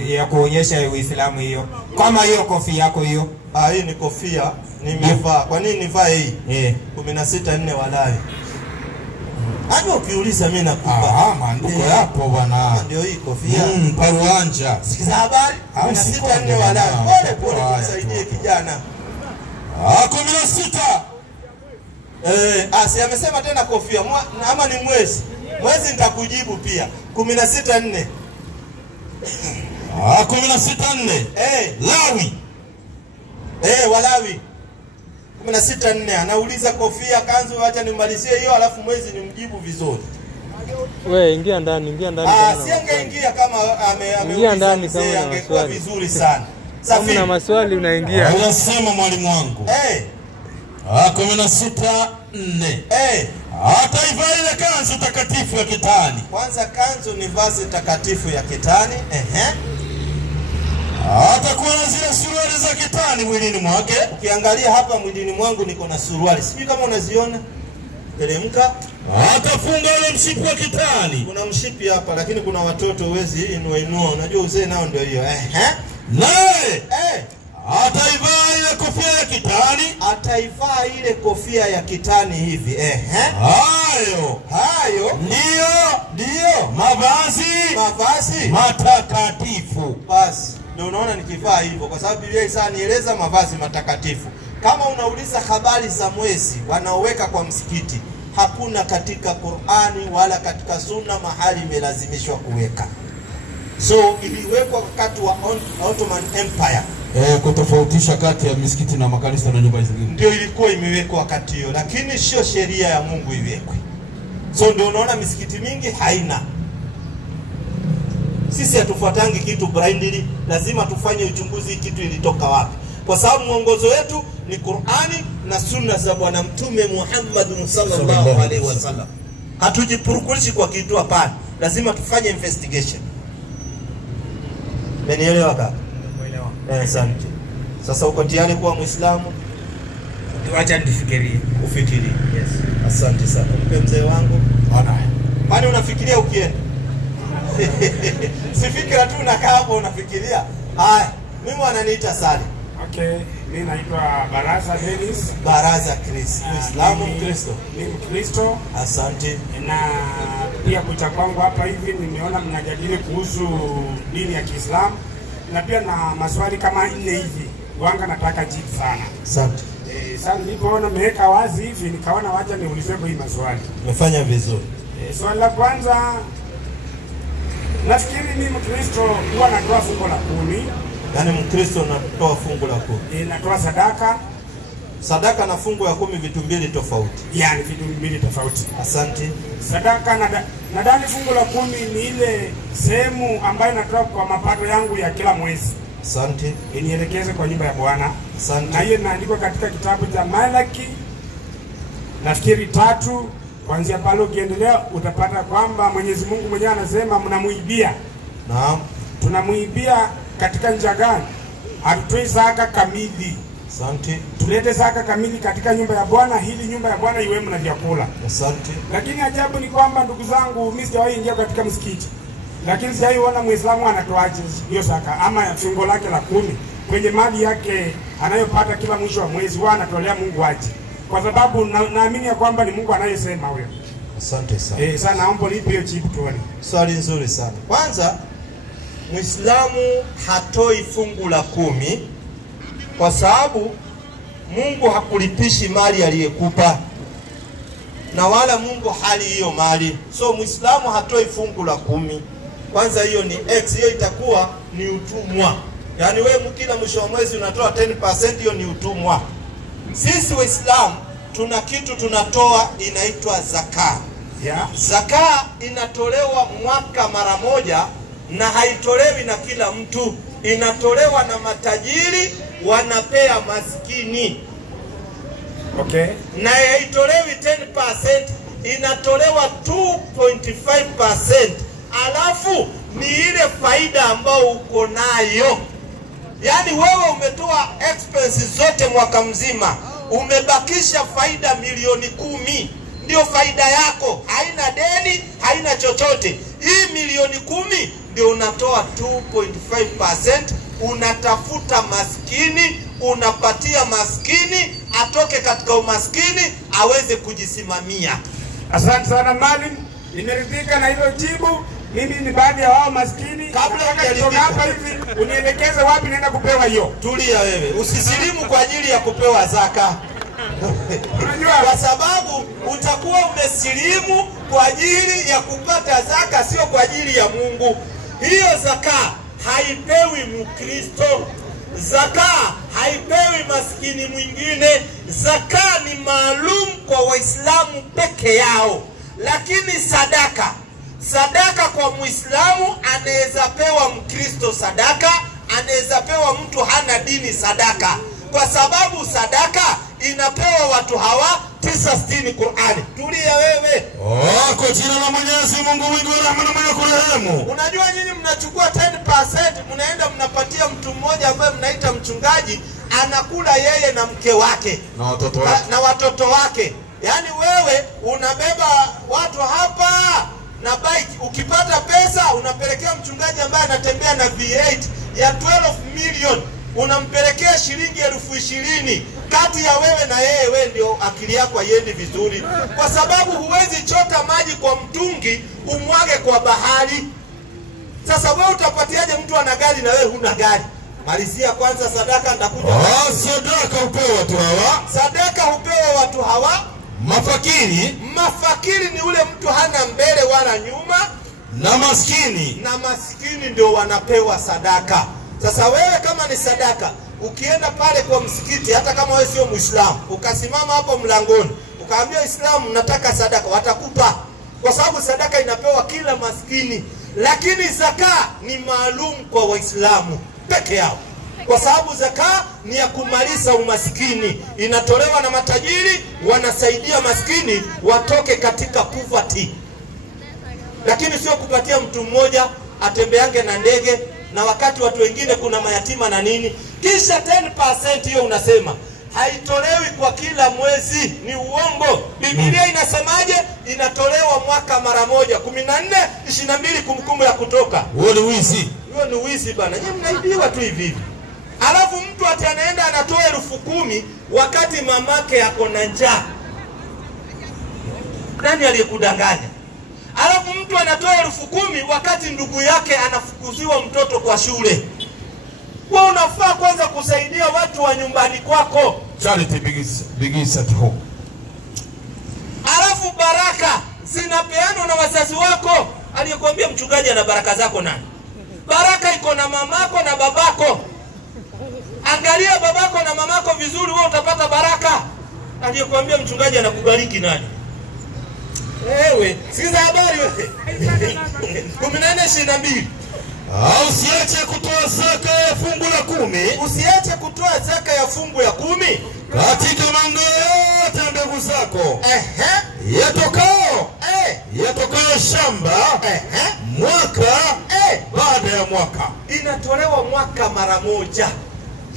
ya kuonyesha Uislamu hiyo? Kama hiyo kofia yako hiyo. Hii ni kofia nimevaa. Kwa nini nivae hii? 16:4 Walawi. Hapo ukiuliza mimi nakupa. Maandiko yapo bwana. Ndio hii kofia. Paruanja. Sikiza habari. 16:4 Walawi. Pole pole tusaidie kijana. 16. Si amesema tena kofia. Ama ni mwezi. Mwezi nitakujibu pia. 16:4. 16:4. Lawi. Walawi. 16:4. Anauliza kofia, kanzu, acha nimalizie hiyo alafu mwezi nimjibu vizuri. Wewe ingia ndani, ingia ndani. Si angeingia kama ameuliza ndani kama angekuwa vizuri sana. Safiri. Kama na maswali unaingia. Unasema mwalimu wangu. 16:4. Ataivaa ile kanzu takatifu ya kitani. Kwanza kanzu ni vazi takatifu ya kitani. Atakuwa na zile suruali za kitani mwilini mwake. Ukiangalia hapa mwilini mwangu niko na suruali. Sijui kama unaziona. Teremka. Atafunga ile mshipi wa kitani. Kuna mshipi hapa lakini kuna watoto wezi inua. Unajua uzee nao ndio hiyo. Naye ataivaa ile kofia ya kitani. Ataivaa ile kofia ya kitani hivi. Hayo ndio mavazi matakatifu. Basi ndio unaona nikivaa hivyo kwa sababu Biblia isanieleza mavazi matakatifu. Kama unauliza habari za mwezi wanaoweka kwa msikiti, hakuna katika Qur'ani wala katika Sunna mahali imelazimishwa kuweka. So iliwekwa wakati wa Ottoman Empire. Kutofautisha kati ya misikiti na makanisa na nyumba zingine. Ndio ilikuwa imewekwa wakati hiyo, lakini sio sheria ya Mungu iwekwe. So ndio unaona misikiti mingi haina. Sisi hatufuatangi kitu blindly, lazima tufanye uchunguzi kitu ilitoka wapi. Kwa sababu mwongozo wetu ni Qur'ani na Sunna za Bwana Mtume Muhammad sallallahu alaihi wasallam. Hatujipurukulishi kwa kitu hapana. Lazima tufanye investigation. Umenielewa kaka? Asante. Sasa uko tayari kuwa Muislamu? Acha nifikirie. Ufikirie. Yes. Asante sana. Mpe mzee wangu. Kwani unafikiria ukienda? Sifikira tu unakaa hapo unafikiria. Haya, mimi wananiita Sali. Okay, mimi naitwa Baraza Dennis. Baraza Chris. Muislamu Mkristo. Mimi Mkristo. Asante. Na pia kucha kwangu hapa hivi nimeona mnajadili kuhusu dini ya Kiislamu. Na pia na maswali kama 4 hivi. Wanga nataka jibu sana. Asante. Sasa nilipoona mmeweka wazi hivi nikaona wacha niulize hii maswali. Umefanya vizuri. Swali la kwanza, nafikiri mimi Mkristo huwa natoa fungu la 10. Yaani Mkristo anatoa fungu la 10. Natoa sadaka. Sadaka na fungu ya 10 vitu mbili tofauti. Yaani vitu mbili tofauti. Asante. Sadaka nadhani fungu la 10 ni ile sehemu ambayo natoa kwa mapato yangu ya kila mwezi. Asante. Nielekeze kwa nyumba ya Bwana. Asante. Na hiyo inaandikwa katika kitabu cha Malaki nafikiri 3 kuanzia pale ukiendelea utapata kwamba Mwenyezi Mungu mwenyewe anasema mnamuibia. Naam. Tunamuibia katika njia gani? Hatutoi zaka kamili. Asante. Tulete zaka kamili katika nyumba ya Bwana ili nyumba ya Bwana iwemo na vyakula. Asante. Lakini ajabu ni kwamba ndugu zangu, mimi sijawahi ingia katika msikiti. Lakini sijawahi ona Muislamu anatoaje hiyo zaka ama fungo lake la 10 kwenye mali yake anayopata kila mwisho wa mwezi huwa anatolea Mungu aje. Kwa sababu naamini ya kwamba ni Mungu anayesema huyo. Asante sana. Sana naomba nipe hiyo jibu tuone. Swali nzuri sana. Kwanza Muislamu hatoi fungu la 10 kwa sababu Mungu hakulipishi mali aliyekupa. Na wala Mungu hali hiyo mali. So Muislamu hatoi fungu la 10. Kwanza hiyo ni X, hiyo itakuwa ni utumwa. Yaani wewe kila mwisho wa mwezi unatoa 10%, hiyo ni utumwa. Sisi Waislamu tuna kitu tunatoa inaitwa zaka. Zaka inatolewa mwaka mara moja na haitolewi na kila mtu. Inatolewa na matajiri wanapea maskini. Okay. Na haitolewi 10%, inatolewa 2.5%. Alafu ni ile faida ambayo uko nayo. Yaani wewe umetoa expenses zote mwaka mzima, umebakisha faida milioni 10. Ndio faida yako, haina deni, haina chochote. Hii milioni 10 ndio unatoa 2.5%, unatafuta maskini, unapatia maskini atoke katika umaskini aweze kujisimamia. Asante sana Mwalimu, nimeridhika na hilo jibu. Mimi ni baadhi ya wao maskini. Kabla hujatoka hapa hivi unielekeze wapi naenda kupewa hiyo. Tulia wewe, usisilimu kwa ajili ya kupewa zaka. Kwa sababu unakuwa umesilimu kwa ajili ya kupata zaka, sio kwa ajili ya Mungu. Hiyo zaka haipewi Mkristo. Zaka haipewi maskini mwingine. Zaka ni maalum kwa Waislamu peke yao. Lakini sadaka kwa Muislamu anaweza pewa Mkristo sadaka, anaweza pewa mtu hana dini sadaka. Kwa sababu sadaka inapewa watu hawa 960 Qur'ani. Tulia wewe. Kwa jina la Mwenyezi Mungu mwingi wa rehema na mwenye kurehemu. Unajua nyinyi mnachukua 10%, mnaenda mnapatia mtu mmoja ambaye mnaita mchungaji, anakula yeye na mke wake na watoto wake. Yaani wewe unabeba watu hapa na bike, ukipata pesa unapelekea mchungaji ambaye anatembea na V8 ya 12 million, unampelekea shilingi 20,000. Kati ya wewe na yeye, wewe ndio akili yako haiendi vizuri, kwa sababu huwezi chota maji kwa mtungi umwage kwa bahari. Sasa wewe utapatiaje mtu ana gari na wewe huna gari? Malizia kwanza sadaka, ndakuja. Sadaka hupewa watu hawa. Sadaka hupewa watu hawa. Mafakiri ni ule mtu hana mbele wala nyuma, na maskini ndio wanapewa sadaka. Sasa wewe kama ni sadaka, ukienda pale kwa msikiti, hata kama wewe sio Muislamu, ukasimama hapo mlangoni, ukaambia Uislamu nataka sadaka, watakupa, kwa sababu sadaka inapewa kila maskini. Lakini zaka ni maalum kwa Waislamu peke yao, kwa sababu zaka ni ya kumaliza umaskini. Inatolewa na matajiri, wanasaidia maskini watoke katika poverty. Lakini sio kupatia mtu mmoja atembeange na ndege, na wakati watu wengine kuna mayatima na nini. Kisha 10% hiyo unasema haitolewi kwa kila mwezi. Ni uongo. Biblia inasemaje? Inatolewa mwaka mara moja. 14:22 Kumbukumbu ya Kutoka. Huo ni wizi. Huo ni wizi bana. Nyinyi mnaibiwa tu hivi. Alafu mtu anaenda anatoa 10,000 wakati mamake yako na njaa. Nani aliyekudanganya? Alafu mtu anatoa 10,000 wakati ndugu yake anafukuziwa mtoto kwa shule. Wewe unafaa kwanza kusaidia watu wa nyumbani kwako. Charity begins at home. Alafu baraka zinapeanwa na wazazi wako. Aliyekwambia mchungaji ana baraka zako nani? Baraka iko na mamako na babako. Angalia babako na mamako vizuri, wewe utapata baraka. Aliyekwambia mchungaji anakubariki nani? Wewe, sikiza habari wewe. 14:22. Usiache kutoa zaka ya fungu la 10. Usiache kutoa zaka ya fungu ya 10 katika mambo yote ya mbegu zako. Yatokao shamba. Mwaka baada ya mwaka. Inatolewa mwaka mara moja.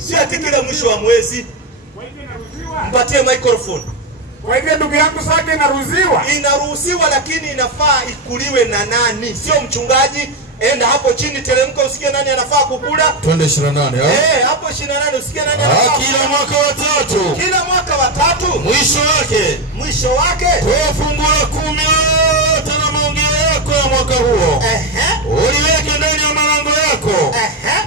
Sio ati kila mwisho wa mwezi. Mpatie microphone. Kwa hivyo ndugu yangu, zaka inaruhusiwa. Inaruhusiwa, lakini inafaa ikuliwe na nani? Sio mchungaji. Enda hapo chini, teremka usikie nani anafaa kukula. Twende 28. Hapo 28 usikie nani anafaa. Kila mwaka wa 3. Kila mwaka wa 3. Mwisho wake. Toa fungu la 10 yote na maongeo yako ya mwaka huo. Uliweke ndani ya malango yako.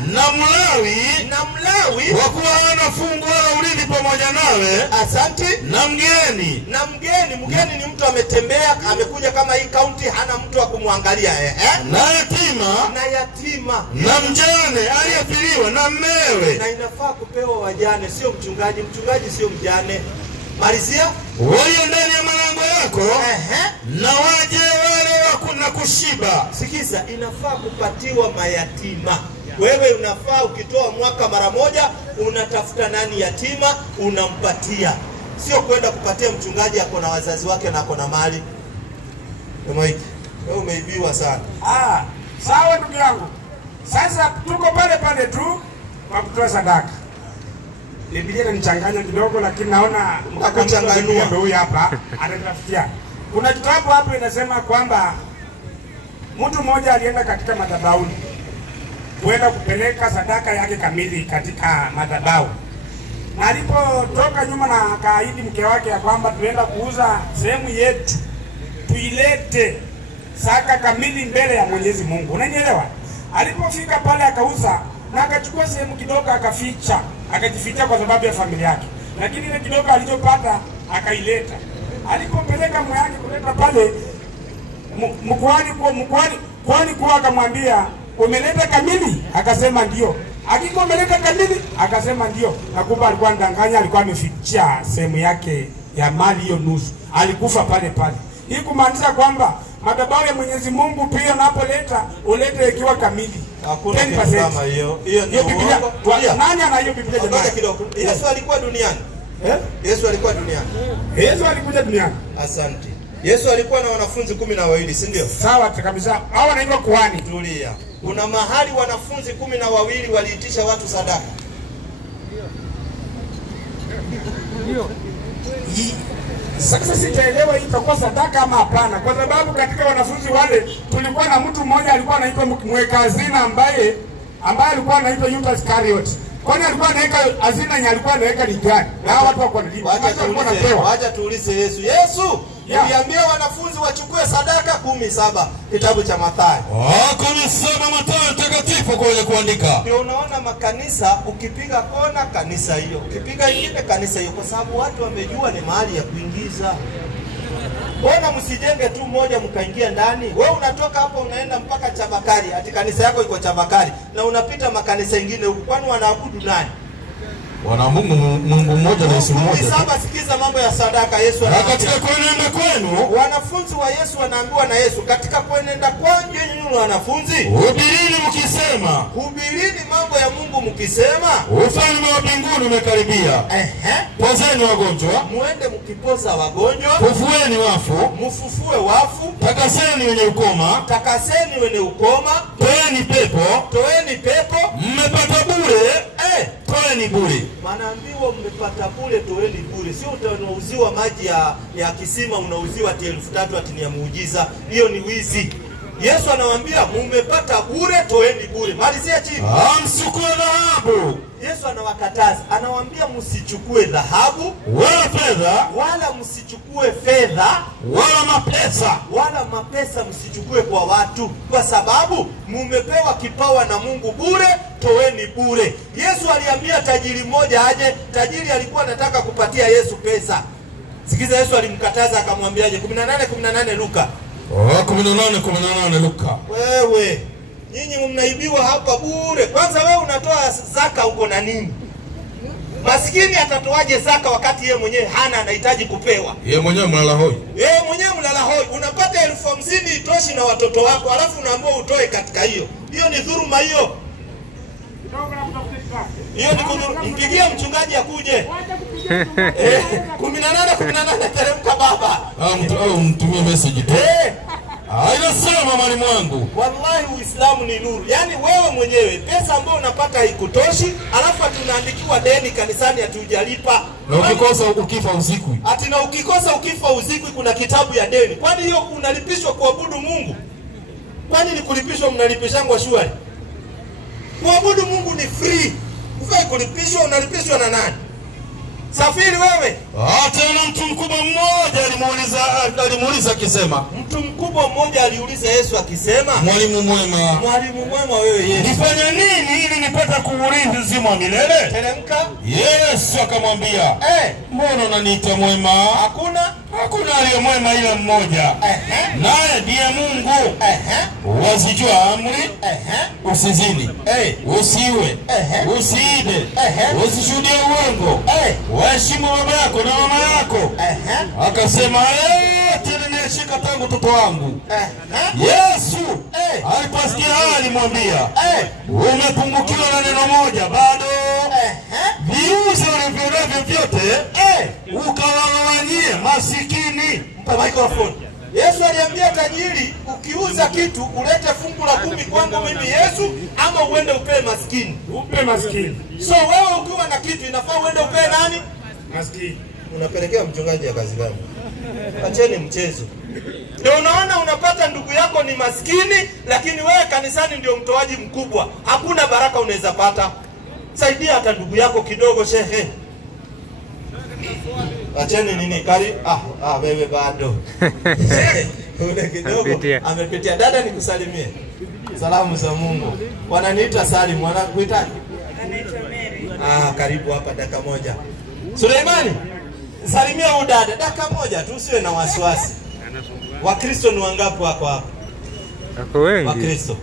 Na Mlawi wa kuwa hana fungu wala urithi pamoja nawe. Asante. Na mgeni ni mtu ametembea, amekuja kama hii kaunti, hana mtu wa kumwangalia. Na yatima. Na mjane aliyefiliwa na mmewe. Na inafaa kupewa wajane, sio mchungaji. Mchungaji sio mjane. Malizia. Walio ndani ya malango yako. Na waje wale wakuna kushiba. Sikiza, inafaa kupatiwa mayatima. Wewe unafaa ukitoa mwaka mara moja, unatafuta nani yatima, unampatia. Sio kwenda kupatia mchungaji ako na wazazi wake na ako na mali. Wewe umeibiwa sana. Sawa ndugu yangu. Sasa tuko pale tu kwa kutoa sadaka. Biblia inanichanganya kidogo, lakini naona mtakuchanganua. Ndio huyu hapa anatafutia. Kuna kitabu hapo inasema kwamba mtu mmoja alienda katika madhabahu kwenda kupeleka sadaka yake kamili katika madhabahu. Na alipotoka nyuma na akaahidi mke wake ya kwamba tuenda kuuza sehemu yetu, tuilete saka kamili mbele ya Mwenyezi Mungu. Unanielewa? Alipofika pale akauza na akachukua sehemu kidogo akajificha kwa sababu ya familia yake. Lakini ile kidogo alichopata akaileta. Alipopeleka mwake kuleta pale mkwani kwa akamwambia, umeleta kamili? Akasema ndio. Hakika umeleta kamili? Akasema ndio. Na kumbe alikuwa ndanganya, alikuwa ameficha sehemu yake ya mali hiyo nusu. Alikufa pale pale. Hii kumaanisha kwamba madhabahu ya Mwenyezi Mungu pia unapoleta ulete ikiwa kamili. Hakuna kitu kama hiyo. Hiyo ndio Biblia. Nani ana hiyo Biblia jamani? Ngoja kidogo. Yesu alikuwa duniani. Yesu alikuwa duniani. Yesu alikuja duniani. Asante. Yesu alikuwa na wanafunzi 12, si ndio? Sawa kabisa. Hao wanaitwa kuhani. Tulia. Kuna mahali wanafunzi 12 waliitisha watu sadaka. Ndio. Sasa sitaelewa hii itakuwa sadaka ama hapana, kwa sababu katika wanafunzi wale tulikuwa na mtu mmoja alikuwa anaitwa mweka hazina ambaye alikuwa anaitwa Judas Iscariot. Kwani alikuwa anaweka hazina yenye alikuwa anaweka ni gani? Na watu wako wanalipa. Wacha tuulize Yesu. Yesu, aliambia wanafunzi wachukue sadaka 17 kitabu cha Mathayo. 17 Mathayo takatifu kwa ile kuandika. Ndio unaona makanisa, ukipiga kona kanisa hiyo, ukipiga ingine kanisa hiyo, kwa sababu watu wamejua ni mahali ya kuingiza. Mbona msijenge tu moja mkaingia ndani? Wewe unatoka hapo unaenda mpaka Chabakari, ati kanisa yako iko Chabakari, na unapita makanisa mengine huko. Kwani wanaabudu nani? Wana Mungu mmoja na Yesu mmoja. Sasa sikiza mambo ya sadaka. Yesu anaambia katika kuenenda kwenu, wanafunzi wa Yesu wanaambiwa na Yesu, katika kuenenda kwenu nyinyi wanafunzi, hubirini mkisema, hubirini mambo ya Mungu mkisema, ufalme wa mbinguni umekaribia. Pozeni wagonjwa, muende mkipoza wagonjwa, fufueni wafu, mfufue wafu, takaseni wenye ukoma, takaseni wenye ukoma, toeni pepo, toeni pepo, mmepata bure, toeni bure. Manaambiwa mmepata bure, toeni bure. Sio utauziwa maji ya kisima unauziwa ati 1000 ati ni ya muujiza. Hiyo ni wizi. Yesu anawaambia mmepata bure, toeni bure. Malizia chini. Msichukue dhahabu. Yesu anawakataza. Anawaambia msichukue dhahabu wala fedha, wala msichukue fedha wala mapesa. Wala mapesa msichukue kwa watu, kwa sababu mumepewa kipawa na Mungu bure, toeni bure. Yesu aliambia tajiri mmoja aje. Tajiri alikuwa anataka kupatia Yesu pesa. Sikiza Yesu alimkataza akamwambiaje? 18 Luka. 18 Luka. Wewe nyinyi mnaibiwa hapa bure. Kwanza wewe unatoa zaka uko na nini? Maskini atatoaje zaka wakati yeye mwenyewe hana, anahitaji kupewa? Yeye mwenyewe mlala hoi. Yeye mwenyewe mlala hoi. Unapata 50,000 itoshi na watoto wako, alafu unaambiwa utoe katika hiyo. Hiyo ni dhuluma hiyo. Hiyo ni kudhuru. Mpigie mchungaji akuje. 18 teremka baba. Mtumie message tu. Inasema mwalimu wangu, wallahi Uislamu ni nuru. Yaani wewe mwenyewe pesa ambayo unapata haikutoshi, alafu tunaandikiwa deni kanisani hatujalipa. Na ukikosa ukifa usiku. Ati na ukikosa ukifa usiku kuna kitabu ya deni. Kwani hiyo unalipishwa kuabudu Mungu? Kwani ni kulipishwa mnalipishangwa shwari? Kuabudu Mungu ni free. Ufai kulipishwa, unalipishwa na nani? Safiri wewe. Tena mtu mkubwa mmoja alimuuliza akisema. Mtu mkubwa mmoja aliuliza Yesu akisema, mwalimu mwema. Mwalimu mwema wewe Yesu, nifanye nini ili nipate kuurithi uzima wa milele? Teremka. Yesu akamwambia, mbona unaniita mwema? Hakuna aliye mwema ila mmoja. Naye ndiye Mungu. Wazijua amri? Usizini. Usiue. Usiibe. Usishuhudie uongo. Waheshimu baba yako na mama yako. Akasema yote nimeshika tangu utoto wangu. Yesu aliposikia haya alimwambia, umepungukiwa na neno moja bado. Viuze ulivyonavyo vyote, ukawagawanyie masikini. Mpa microphone. Yesu aliambia tajiri, ukiuza kitu ulete fungu la 10 kwangu mimi Yesu, ama uende upe maskini. Upe maskini. So wewe ukiwa na kitu inafaa uende upe nani? Maskini. Unapelekea mchungaji ya kazi gani? Acheni mchezo. Ndio unaona unapata ndugu yako ni maskini, lakini wewe kanisani ndio mtoaji mkubwa. Hakuna baraka unaweza pata. Saidia hata ndugu yako kidogo shehe. Acheni nini kari? Wewe bado. Ule kidogo amepitia. Dada nikusalimie. Salamu za Mungu. Wananiita Salim, wanakuita? Anaitwa Mary. Karibu hapa dakika moja. Suleimani. Salimia huyu dada, dakika moja tu, usiwe na wasiwasi. Wakristo ni wangapi wako hapa? Wako wengi. Wakristo.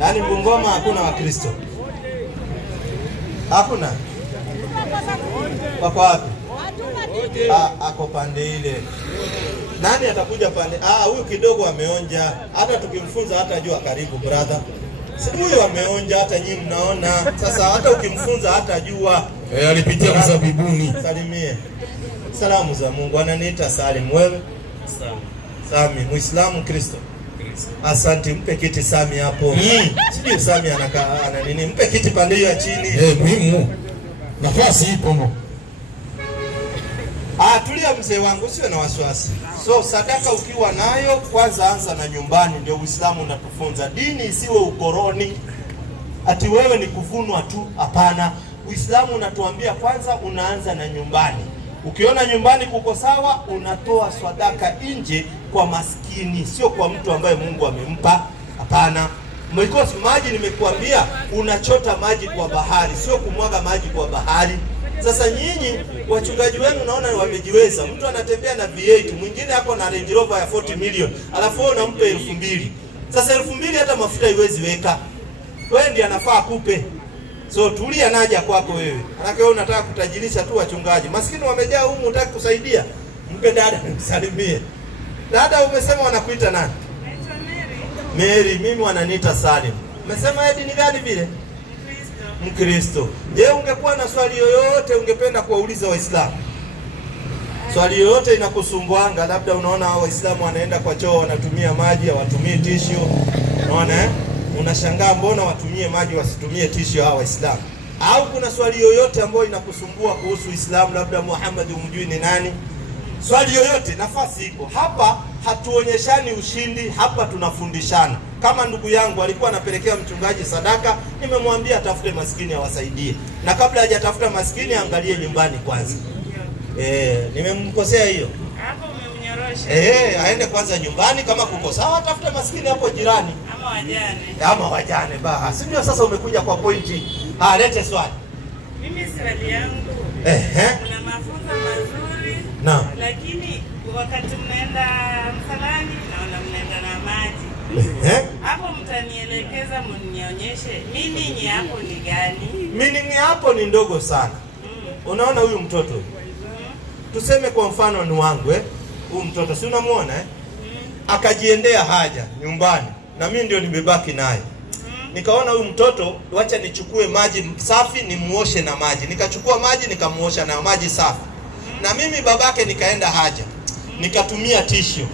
Yaani Bungoma hakuna Wakristo. Hakuna. Wako wapi? Ako pande ile. Nani atakuja pande? Huyu kidogo ameonja. Hata tukimfunza hata jua karibu brother. Si huyu ameonja, hata nyinyi mnaona. Sasa hata ukimfunza hata jua. Alipitia mzabibuni. Salimie. Salamu za Mungu. Ananiita Salim. Wewe? Sami, Muislamu, Kristo. Asante, mpe kiti Sami hapo. Sijui Sami ana nini. Mpe kiti pande hiyo ya chini. Muhimu. Nafasi ipo mo. Tulia mzee wangu, usiwe na wasiwasi. So sadaka ukiwa nayo, kwanza anza na nyumbani, ndio Uislamu unatufunza. Dini isiwe ukoroni. Ati wewe ni kuvunwa tu, hapana. Uislamu unatuambia kwanza unaanza na nyumbani. Ukiona nyumbani kuko sawa, unatoa sadaka nje kwa maskini, sio kwa mtu ambaye Mungu amempa. Hapana. Because maji nimekuambia unachota maji kwa bahari, sio kumwaga maji kwa bahari. Sasa nyinyi wachungaji wenu naona wamejiweza. Mtu anatembea na V8, mwingine hapo na Range Rover ya 40 million, alafu wewe unampa 2000. Sasa 2000 hata mafuta haiwezi weka. Wewe ndiye anafaa kupe. So tulia naja kwako wewe. Manake wewe unataka kutajirisha tu wachungaji. Maskini wamejaa humu, unataka kusaidia. Mpe dada nimsalimie. Dada umesema wanakuita nani? Mary, mimi wananiita Salim. Umesema hadi ni gani vile? Mkristo. Je, ungekuwa na swali yoyote ungependa kuwauliza Waislamu? Swali yoyote inakusumbuanga, labda unaona Waislamu wanaenda kwa choo wanatumia maji, hawatumii tissue. Unaona unashangaa mbona watumie maji wasitumie tissue hao Waislamu? Au kuna swali yoyote ambayo inakusumbua kuhusu Uislamu, labda Muhammad umjui ni nani? Swali yoyote, nafasi iko. Hapa hatuonyeshani ushindi, hapa tunafundishana. Kama ndugu yangu alikuwa anapelekea mchungaji sadaka, nimemwambia atafute maskini awasaidie. Na kabla hajatafuta maskini angalie nyumbani kwanza. Nimemkosea hiyo. Hapo umemnyorosha. Aende kwanza nyumbani, kama kuko sawa atafute maskini hapo jirani. Ama wajane basi. Ndio sasa umekuja kwa pointi. Lete swali. Mimi swali yangu. Kuna mafunzo mazuri. Naam. Lakini wakati mnaenda msalani naona mnaenda na maji. Hapo mtanielekeza mnionyeshe meaning hapo ni gani? Meaning hapo ni ndogo sana. Unaona huyu mtoto? Tuseme kwa mfano ni wangu huyu mtoto si unamuona akajiendea haja nyumbani na mimi ndio nimebaki naye. Nikaona huyu mtoto, wacha nichukue maji safi nimuoshe na maji. Nikachukua maji nikamuosha na maji safi. Na mimi babake nikaenda haja. Nikatumia tissue.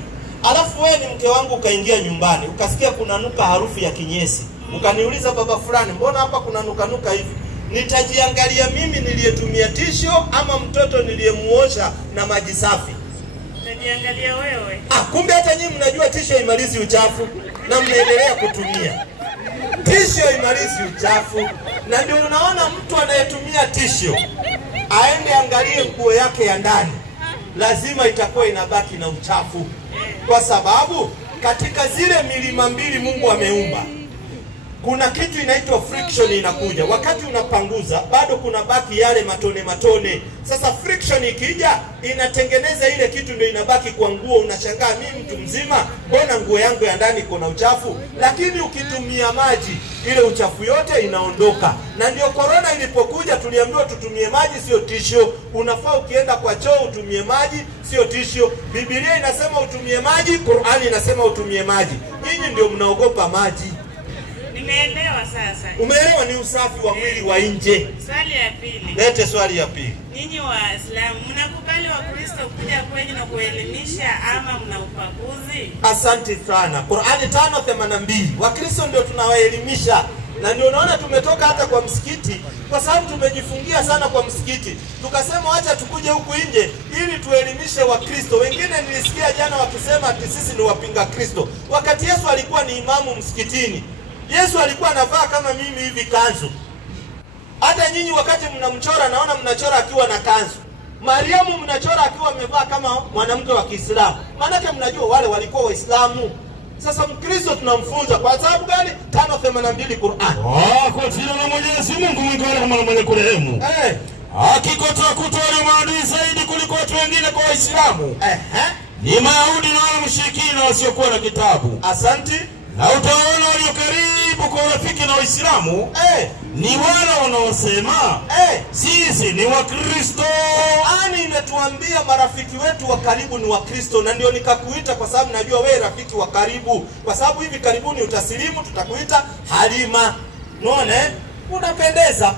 Alafu wewe ni mke wangu ukaingia nyumbani, ukasikia kuna nuka harufu ya kinyesi. Ukaniuliza baba fulani, mbona hapa kuna nuka hivi? Nitajiangalia mimi niliyetumia tissue ama mtoto niliyemuosha na maji safi? Nitajiangalia wewe. Kumbe hata nyinyi mnajua tissue imalizi uchafu na mnaendelea kutumia. Tissue imalizi uchafu. Na ndio unaona mtu anayetumia tissue aende angalie nguo yake ya ndani, lazima itakuwa inabaki na uchafu. Kwa sababu katika zile milima mbili Mungu ameumba, kuna kitu inaitwa friction inakuja. Wakati unapanguza bado kuna baki yale matone. Sasa friction ikija inatengeneza ile kitu ndio inabaki kwa nguo. Unashangaa mimi mtu mzima, mbona nguo yangu ya ndani kuna uchafu? Lakini ukitumia maji ile uchafu yote inaondoka. Na ndio corona ilipokuja tuliambiwa tutumie maji sio tissue. Unafaa ukienda kwa choo utumie maji sio tissue. Biblia inasema utumie maji, Qur'ani inasema utumie maji. Nyinyi ndio mnaogopa maji. Nimeelewa sasa. Umeelewa ni usafi wa mwili wa nje. Swali ya pili. Lete swali ya pili. Ninyi Waislamu mnakubali Wakristo kuja kwenye na kuelimisha ama mna upaguzi? Asante sana. Qur'ani 5:82. Wakristo ndio tunawaelimisha. Na ndio unaona tumetoka hata kwa msikiti kwa sababu tumejifungia sana kwa msikiti. Tukasema acha tukuje huku nje ili tuelimishe Wakristo. Wengine nilisikia jana wakisema ati sisi ni wapinga Kristo. Wakati Yesu alikuwa ni imamu msikitini. Yesu alikuwa anavaa kama mimi hivi kanzu. Hata nyinyi wakati mnamchora naona mnachora akiwa na kanzu. Mariamu mnachora akiwa amevaa kama mwanamke wa Kiislamu. Maana mnajua wale walikuwa Waislamu. Sasa Mkristo tunamfunza kwa sababu gani? 5:82 Qur'an. Kwa jina la Mwenyezi Mungu mwingi wa rehema na mwenye kurehemu. akikotoa kutoa maadui zaidi kuliko watu wengine kwa Waislamu. Ni Mayahudi na wale mushirikina wasiokuwa na kitabu. Asanti. Na utaona walio karibu kwa urafiki na Waislamu ni wale wanaosema sisi ni Wakristo. Ani imetuambia marafiki wetu wa karibu ni Wakristo, na ndio nikakuita kwa sababu najua wewe rafiki wa karibu. Kwa sababu hivi karibuni utasilimu, tutakuita Halima. Unaona? Unapendeza.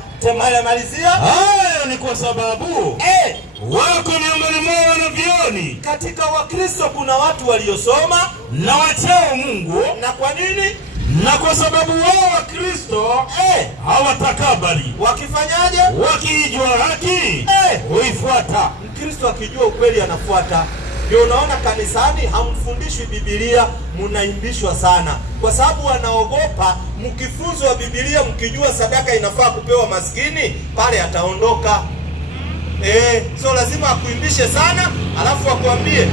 Malizia. Hayo ni kwa sababu wako miongoni mwao wanavyoni. Katika Wakristo kuna watu waliosoma na wachao Mungu. Na kwa nini? Na kwa sababu wao Wakristo hawatakabali. Wakifanyaje? Wakijua haki huifuata. Mkristo akijua ukweli anafuata. Ndio unaona kanisani hamfundishwi Biblia, mnaimbishwa sana. Kwa sababu wanaogopa mkifunzwa Biblia mkijua sadaka inafaa kupewa maskini, pale ataondoka. So lazima akuimbishe sana, alafu akwambie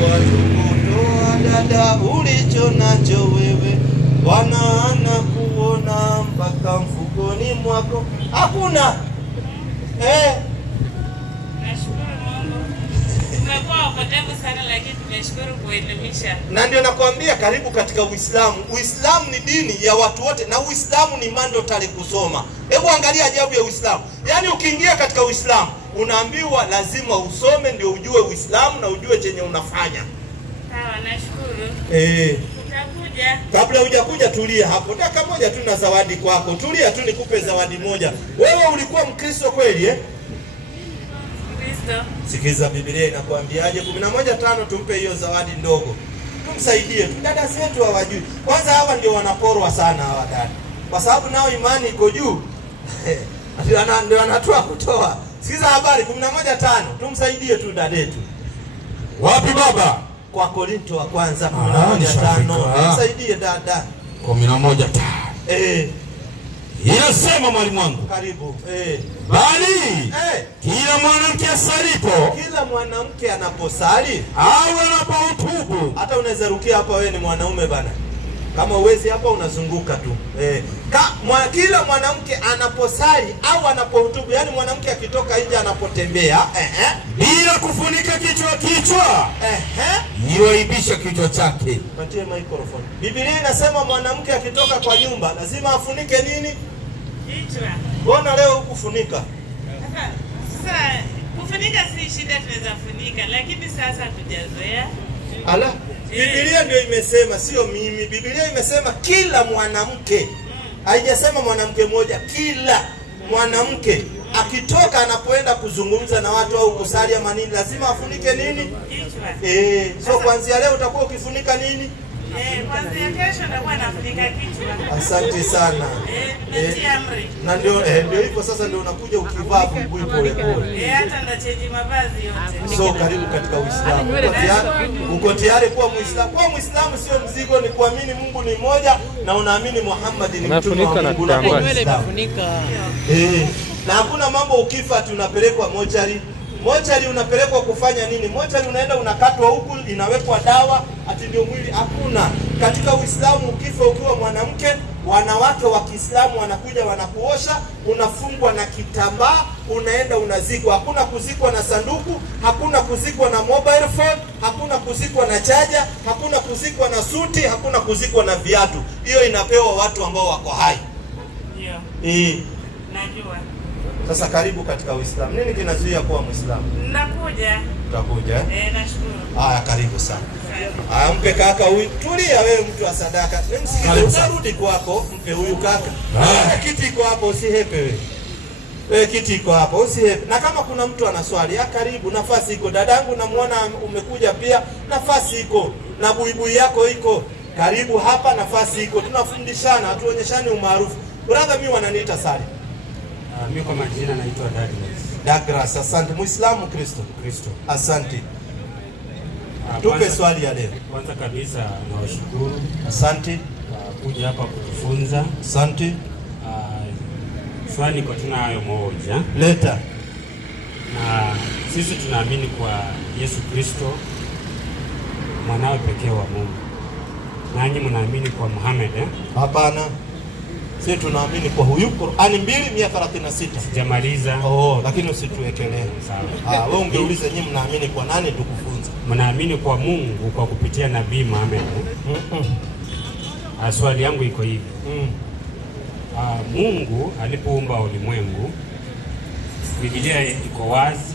toa dada ulicho nacho wewe, Bwana anakuona mpaka mfukoni mwako. Hakuna. Nashukuru Mungu. Tumekuwa wapotevu sana, lakini tumeshukuru kuelimisha. Na ndio nakwambia karibu katika Uislamu. Uislamu ni dini ya watu wote, na Uislamu ni mandatory kusoma. Hebu angalia ajabu ya Uislamu. Yaani ukiingia katika Uislamu unaambiwa lazima usome ndio ujue Uislamu na ujue chenye unafanya. Sawa, nashukuru. Utakuja. Kabla hujakuja tulia hapo. Nataka moja tu na zawadi kwako. Tulia tu nikupe zawadi moja. Wewe ulikuwa Mkristo kweli Kristo. Sikiza Biblia inakuambiaje? 11:5 tumpe hiyo zawadi ndogo. Tumsaidie tu. Dada zetu hawajui. Kwanza hawa ndio wanaporwa sana hawa dada. Kwa sababu nao imani iko juu. Ndio anatoa kutoa. Sikiza habari 11:5. Tumsaidie tu dada yetu. Wapi baba? Kwa Korinto wa kwanza 11:5. Tumsaidie dada. 11:5. Inasema mwalimu wangu. Karibu. Bali kila mwanamke asalipo, kila mwanamke anaposali au anapohutubu. Hata unaweza rukia hapa, wewe ni mwanaume bana. Kama uwezi hapa unazunguka tu. Kila mwanamke anaposali au anapohutubu, yani mwanamke akitoka nje anapotembea, bila kufunika kichwa, yuaibisha kichwa chake. Patie microphone. Biblia inasema mwanamke akitoka kwa nyumba lazima afunike nini? Kichwa. Mbona leo hukufunika? Sasa kufunika si shida, tunaweza funika, lakini sasa tujazoea. Ala, Biblia ndio imesema, sio mimi. Biblia imesema kila mwanamke. Haijasema mwanamke mmoja, kila mwanamke akitoka anapoenda kuzungumza na watu au kusali ama nini lazima afunike nini? Kichwa. So kuanzia leo utakuwa ukifunika nini? Kuanzia kesho nitakuwa nafunika kichwa. Asante sana. Amri. Na ndio hivyo sasa ndio unakuja ukivaa buibui pole pole. Hata ndacheji mavazi yote. So karibu katika Uislamu. Uko tayari kuwa Muislamu? Kuwa Muislamu sio mzigo, ni kuamini Mungu ni mmoja na unaamini Muhammad ni mtume wa Mungu. Na hakuna mambo ukifa ati unapelekwa mochari. Mochari unapelekwa kufanya nini? Mochari unaenda unakatwa huku, inawekwa dawa ati ndio mwili. Hakuna. Katika Uislamu ukifa ukiwa mwanamke, wanawake wa Kiislamu wanakuja wanakuosha, unafungwa na kitambaa, unaenda unazikwa. Hakuna kuzikwa na sanduku, hakuna kuzikwa na mobile phone, hakuna kuzikwa na chaja, hakuna kuzikwa na suti, hakuna kuzikwa na viatu. Hiyo inapewa watu ambao wako hai. Ndio. Najua. Sasa karibu katika Uislamu. Nini kinazuia kuwa Muislamu? Nakuja. Utakuja? Nashukuru. Haya, karibu sana. Haya, mpe kaka huyu. Tulia wewe, mtu wa sadaka. Utarudi kwako, mpe huyu kaka. Kiti iko hapo, usihepe wewe. Wewe kiti iko hapo, usihepe. Na kama kuna mtu ana swali, karibu, nafasi iko. Dadangu namuona umekuja pia, nafasi iko. Na buibui yako iko. Karibu hapa, nafasi iko. Tunafundishana, hatuonyeshani umaarufu. Brother, mimi wananiita Sali. Mimi kwa majina naitwa Douglas. Asante. Muislamu Kristo. Asante. Tupe swali ya leo. Kwanza kabisa nawashukuru. Asante. Kuja hapa kutufunza. Asante. Swali kwa tuna hayo moja. Leta. Na sisi tunaamini kwa Yesu Kristo mwanawe pekee wa Mungu. Nanyi mnaamini kwa Muhammad? Hapana. Sisi tunaamini kwa huyu Qur'ani 2:136. Sijamaliza. Lakini usituwekelee. Sawa. Wewe ungeuliza nyinyi mnaamini kwa nani tukufunza? Mnaamini kwa Mungu kwa kupitia Nabii Muhammad. Swali yangu iko hivi. Mungu alipoumba ulimwengu, Biblia iko wazi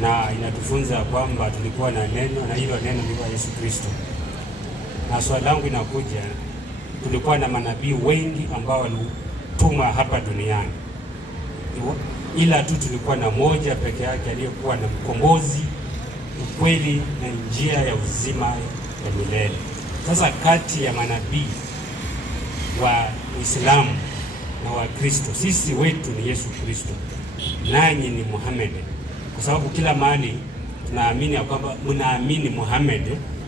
na inatufunza kwamba tulikuwa na neno, na hilo neno ni Yesu Kristo. Na swali langu inakuja, tulikuwa na manabii wengi ambao walitumwa hapa duniani, ila tu tulikuwa na moja peke yake aliyekuwa na mkombozi, ukweli na njia ya uzima ya milele. Sasa kati ya manabii wa Uislamu na wa Kristo, sisi wetu ni Yesu Kristo, nanyi ni Muhammad, kwa sababu kila mahali tunaamini kwamba mnaamini Muhammad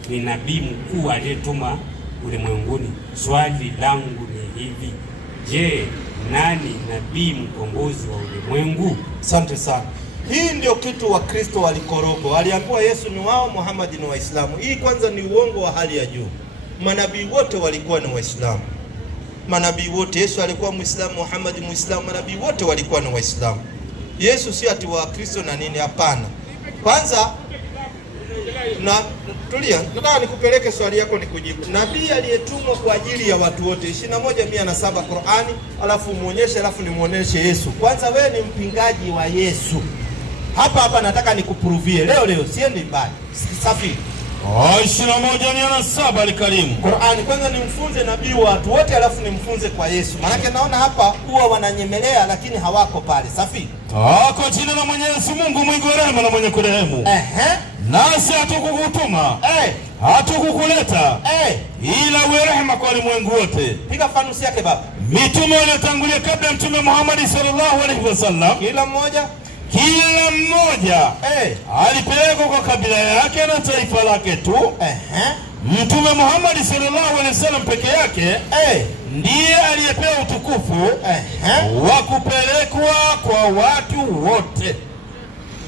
ni nabii mkuu aliyetuma ulimwenguni. Swali langu ni hivi, je, nani nabii mkombozi wa ulimwengu? Asante sana. Hii ndio kitu wa Kristo walikorogo. Waliambiwa Yesu ni wao, Muhammad ni Waislamu. Hii kwanza ni uongo wa hali ya juu. Manabii wote walikuwa ni Waislamu. Manabii wote, Yesu alikuwa Muislamu, Muhammad Muislamu, manabii wote walikuwa ni Waislamu. Yesu si ati wa Kristo na nini, hapana. Kwanza na tulia, nataka nikupeleke swali yako nikujibu. Nabii aliyetumwa kwa ajili ya watu wote 21:107 Qur'ani, alafu muonyeshe, alafu nimuoneshe Yesu. Kwanza wewe ni mpingaji wa Yesu. Hapa nataka nikuprovie leo, siendi mbali. Safi. 21:107 Al-Karim. Qur'ani kwanza nimfunze nabii wa watu wote, alafu nimfunze kwa Yesu. Maana naona hapa huwa wananyemelea lakini hawako pale. Safi. Kwa jina la Mwenyezi Mungu mwingi wa rehema na mwenye kurehemu. Nasi hatukukutuma, hatukukuleta ila uwe rehema kwa ulimwengu wote. Piga fanusi yake baba. Mitume waliotangulia kabla Mtume Muhammad sallallahu alaihi wasallam, kila mmoja alipelekwa kwa kabila yake na taifa lake tu. Mtume Muhammad sallallahu alaihi wasallam peke yake ndiye aliyepewa utukufu wa kupelekwa kwa watu wote.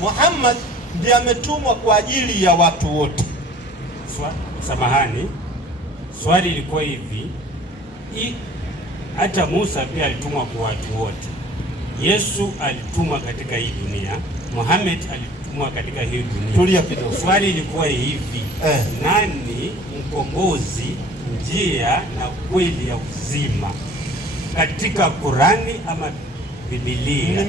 Muhammad ndiye ametumwa kwa ajili ya watu wote. Samahani, swali ilikuwa hivi, hata Musa pia alitumwa kwa watu wote. Yesu alitumwa katika hii dunia, Muhammad alitumwa katika hii dunia. Tulia kidogo. Swali ilikuwa hivi, nani mkombozi, njia na kweli ya uzima katika Qurani ama Biblia?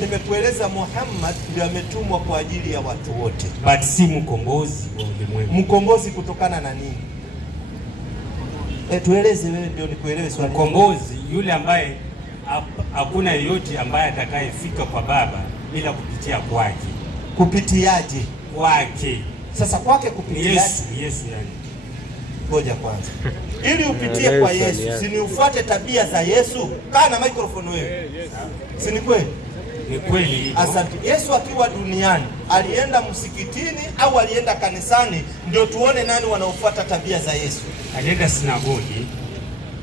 Nimekueleza Muhammad ndiye ametumwa kwa ajili ya watu wote. But si mkombozi wa ulimwengu. Mkombozi kutokana na nini? Tueleze wewe ndio nikuelewe swali. Mkombozi yule ambaye hakuna yeyote ambaye atakayefika kwa Baba bila kupitia kwake. Kupitiaje? Kwake. Sasa kwake kupitiaje? Yesu yani. Ngoja kwanza. Ili upitie kwa Yesu, si ni ufuate tabia za Yesu? Kaa na microphone wewe. Si ni kweli? Ni kweli. Asante. Yesu akiwa duniani, alienda msikitini au alienda kanisani? Ndio tuone nani wanaofuata tabia za Yesu. Alienda sinagogi.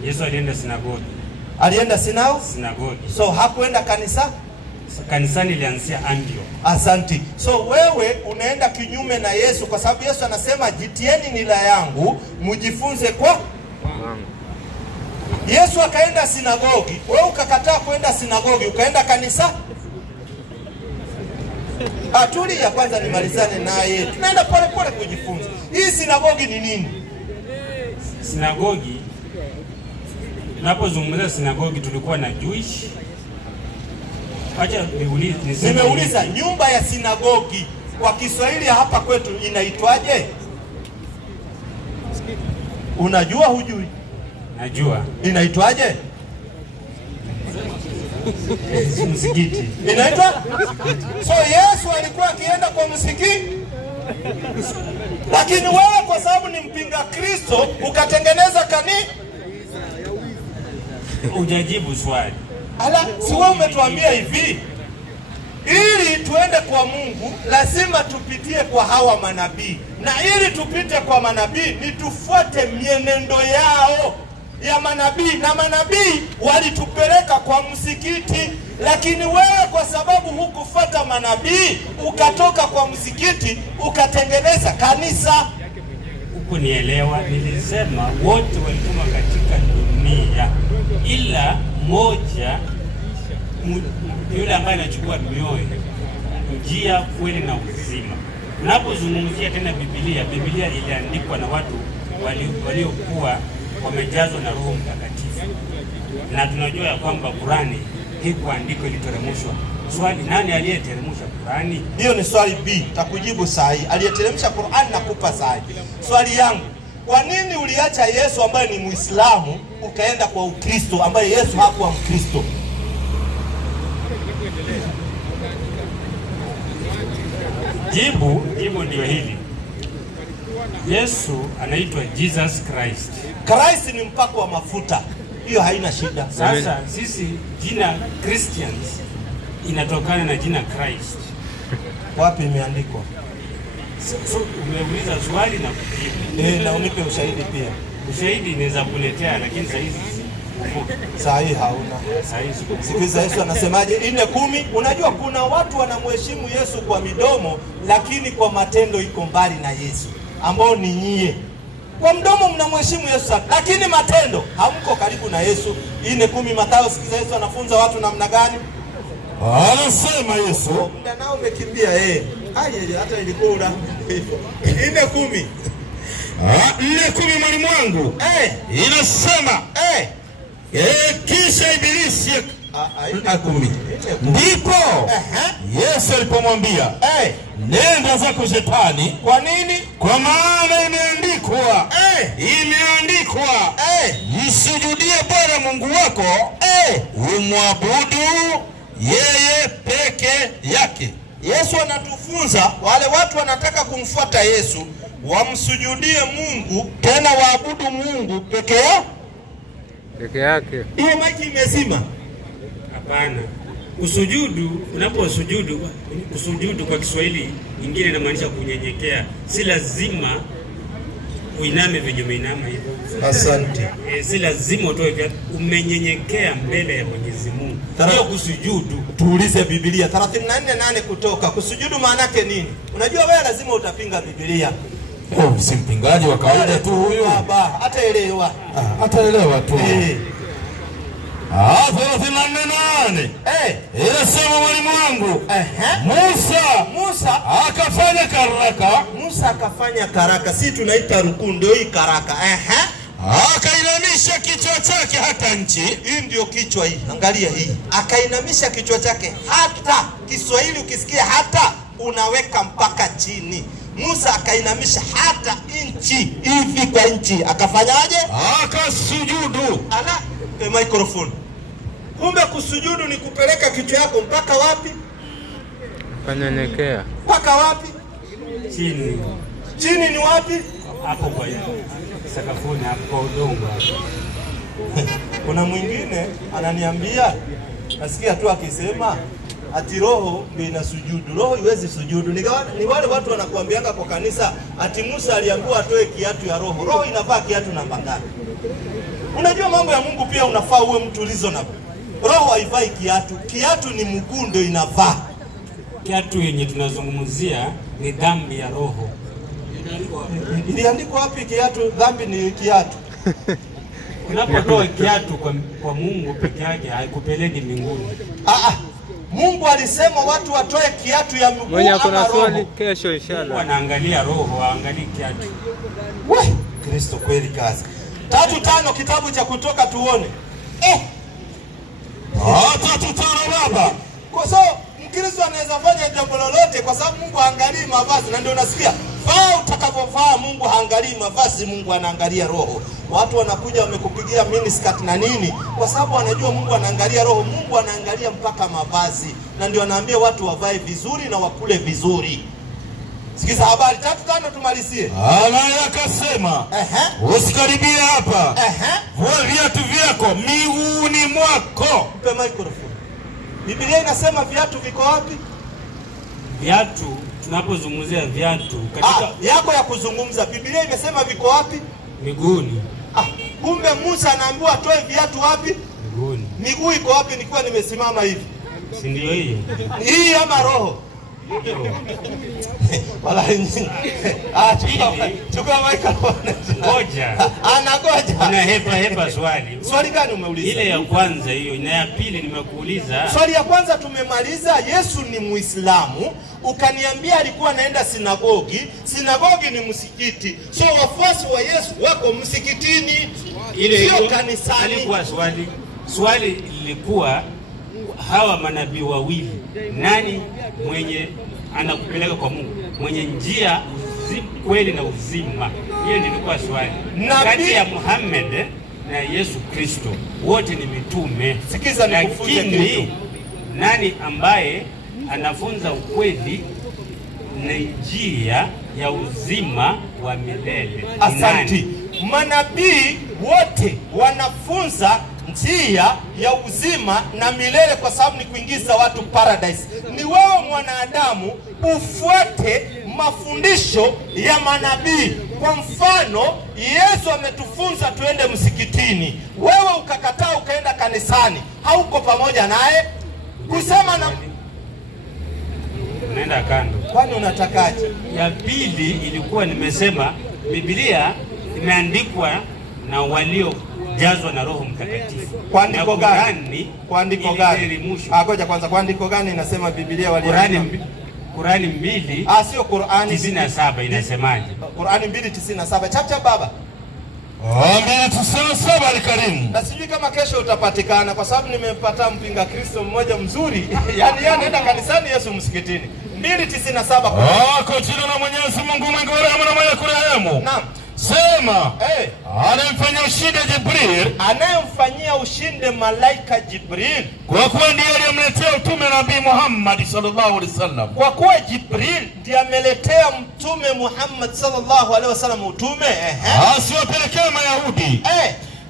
Yesu alienda sinagogi. Alienda sinagogi. So hakuenda kanisa? Kanisani ilianzia Antioch. Asante. So wewe unaenda kinyume na Yesu, kwa sababu Yesu anasema jitieni nila yangu mujifunze kwa Yesu akaenda sinagogi, wewe ukakataa kwenda sinagogi, ukaenda kanisa? Atuli ya kwanza nimalizane naye. Tunaenda pole pole kujifunza. Hii sinagogi ni nini? Sinagogi, tunapozungumza sinagogi tulikuwa na Jewish. Acha nimeuliza nyumba ya sinagogi kwa Kiswahili hapa kwetu inaitwaje? Unajua hujui? Najua. Inaitwaje? Msikiti. Inaitwa? So Yesu alikuwa akienda kwa msikiti. Lakini wewe kwa sababu ni mpinga Kristo ukatengeneza Hujajibu swali. Ala, si wewe umetuambia hivi, ili tuende kwa Mungu lazima tupitie kwa hawa manabii, na ili tupite kwa manabii ni tufuate mienendo yao ya manabii, na manabii walitupeleka kwa msikiti. Lakini wewe kwa sababu hukufuata manabii ukatoka kwa msikiti ukatengeneza kanisa. Huku nielewa, nilisema wote walituma katika dunia dunia, ila moja yule ambaye anachukua mioyo, njia, kweli na uzima. Unapozungumzia tena Biblia iliandikwa na watu waliokuwa wamejazwa na Roho Mtakatifu, na tunajua ya kwamba Qurani hii kuandiko iliteremshwa. Swali, nani aliyeteremsha Qurani? Hiyo ni swali B, takujibu sahi. Aliyeteremsha Qurani nakupa sahi. Swali yangu, kwa nini uliacha Yesu ambaye ni Muislamu ukaenda kwa Ukristo ambaye Yesu hakuwa Mkristo? Jibu ndio hili. Yesu anaitwa Jesus Christ. Christ ni mpako wa mafuta. Hiyo haina shida. Sasa sisi jina Christians inatokana na jina Christ. Wapi imeandikwa? So umeuliza swali na kujibu. Na unipe ushahidi pia. Ushahidi inaweza kuletea, lakini sahi hauna. Sikiza Yesu anasemaje? 4:10. Unajua kuna watu wanamheshimu Yesu kwa midomo, lakini kwa matendo iko mbali na Yesu, ambao ni nyie. Kwa mdomo mnamheshimu Yesu sana, lakini matendo hamko karibu na Yesu. 4:10 Mathayo. Sikiza Yesu anafunza watu namna gani? Anasema Yesu, muda nao umekimbia hata ilikula 4:10. 4:10 mwalimu wangu. Inasema kisha Ibilisi ndipo Yesu alipomwambia nenda zako Shetani. Kwa nini? Kwa maana imeandikwa, msujudie Bwana Mungu wako, umwabudu yeye peke yake. Yesu anatufunza wale watu wanataka kumfuata Yesu wamsujudie Mungu, tena waabudu Mungu peke yake. Hiyo maiki imezima. Hapana. Kusujudu, unaposujudu, kusujudu kwa Kiswahili nyingine inamaanisha kunyenyekea. Si lazima uiname venye umeinama hivyo. Asante. Si lazima utoe viatu, umenyenyekea mbele ya Mwenyezi Mungu. Hiyo kusujudu. Tuulize Biblia 34:8 Kutoka. Kusujudu maana yake nini? Unajua wewe lazima utapinga Biblia. Si mpingaji wa kawaida tu huyo. Baba, ataelewa. Ataelewa tu. 34:8. Inasema mwalimu wangu, Musa akafanya karaka. Si tunaita rukuu, ndio hii karaka. Akainamisha kichwa chake hata nchi. Hii ndio kichwa hii. Angalia hii. Akainamisha kichwa chake hata. Kiswahili ukisikia hata unaweka mpaka chini. Musa akainamisha hata nchi hivi kwa nchi. Akafanyaje? Akasujudu. Microphone. Kumbe kusujudu ni kupeleka kichwa yako mpaka wapi? Kanyenyekea. Mpaka wapi? Chini. Chini ni wapi? Hapo kwa sakafuni, hapo udongo. Kuna mwingine ananiambia, nasikia tu akisema ati roho ndio inasujudu. Roho iwezi sujudu. Ni wale watu wanakuambianga kwa kanisa ati Musa aliambiwa atoe kiatu ya roho. Roho inavaa kiatu namba ngapi? Unajua mambo ya Mungu pia unafaa uwe mtu reasonable. Roho haivai kiatu. Kiatu ni mguu ndio inavaa. Kiatu yenye tunazungumzia ni dhambi ya roho. Iliandikwa wapi kiatu? Dhambi ni kiatu. Unapotoa kiatu kwa Mungu peke yake haikupeleki mbinguni. Mungu alisema watu watoe kiatu ya mguu Mwenye ama kuna roho. swali kesho inshallah. Wanaangalia roho, waangalie kiatu. Kristo kweli kazi. 3:5 kitabu cha Kutoka tuone. 3:5 baba. Kwa sababu Mkristo anaweza fanya jambo lolote kwa sababu Mungu haangalii mavazi, na ndio unasikia vaa utakapovaa. Mungu haangalii mavazi, Mungu anaangalia roho. Watu wanakuja wamekupigia miniskirt na nini kwa sababu wanajua Mungu anaangalia roho. Mungu anaangalia mpaka mavazi, na ndio anaambia watu wavae vizuri na wakule vizuri. Sikiza habari 3:5 tumalizie. Naye akasema, usikaribie hapa. Vua viatu vyako miguuni mwako. Mpe microphone. Biblia inasema viatu viko wapi? Viatu, tunapozungumzia viatu katika yako ya kuzungumza, Biblia imesema viko wapi? Miguuni. Kumbe Musa anaambiwa atoe viatu wapi? Miguuni. Miguu iko wapi nikiwa nimesimama hivi? Si ndio hiyo? Hii ama roho? Wala nyinyi. Chukua microphone. Ngoja. Anagoja. Una hepa swali. Swali gani umeuliza? Ile ya kwanza hiyo, na ya pili nimekuuliza. Swali ya kwanza tumemaliza, Yesu ni Muislamu, ukaniambia alikuwa anaenda sinagogi. Sinagogi ni msikiti. So wafuasi wa Yesu wako msikitini, sio kanisani. Ilikuwa swali lilikuwa hawa manabii wawili, nani mwenye anakupeleka kwa Mungu, mwenye njia kweli na uzima? Hiyo ndilikuwa swali. Kati ya Muhammad na Yesu Kristo wote ni mitume. Sikiza nikufunze kitu. Nani ambaye anafunza ukweli na njia ya uzima wa milele? Asante. Manabii wote wanafunza njia ya uzima na milele, kwa sababu ni kuingiza watu paradise. Ni wewe mwanadamu ufuate mafundisho ya manabii. Kwa mfano, Yesu ametufunza tuende msikitini, wewe ukakataa ukaenda kanisani, hauko pamoja naye. Kusema na nenda kando. Kwani unatakaje? Ya pili ilikuwa nimesema Biblia imeandikwa na waliojazwa na Roho Mtakatifu. Kwa andiko gani? Kwa andiko gani? Ngoja kwanza, kwa andiko gani inasema Biblia Qurani 2. Sio Qurani 97 inasemaje? Qurani 2:97. Chapcha baba. 2:97 Al-Karim. Na sijui kama kesho utapatikana, kwa sababu nimepata mpinga Kristo mmoja mzuri. Yaani yeye anaenda kanisani, Yesu msikitini. 2:97. Kwa jina la Mwenyezi Mungu mwingi wa rehema na mwenye kurehemu. Naam. Sema, anayemfanyia ushindi Jibril, anayemfanyia ushindi malaika Jibril, kwa kuwa ndiye aliyemletea utume Nabii Muhammad sallallahu alaihi wasallam. Kwa kuwa Jibril ndiye ameletea mtume Muhammad sallallahu alaihi wasallam utume. Asiwapelekea Mayahudi.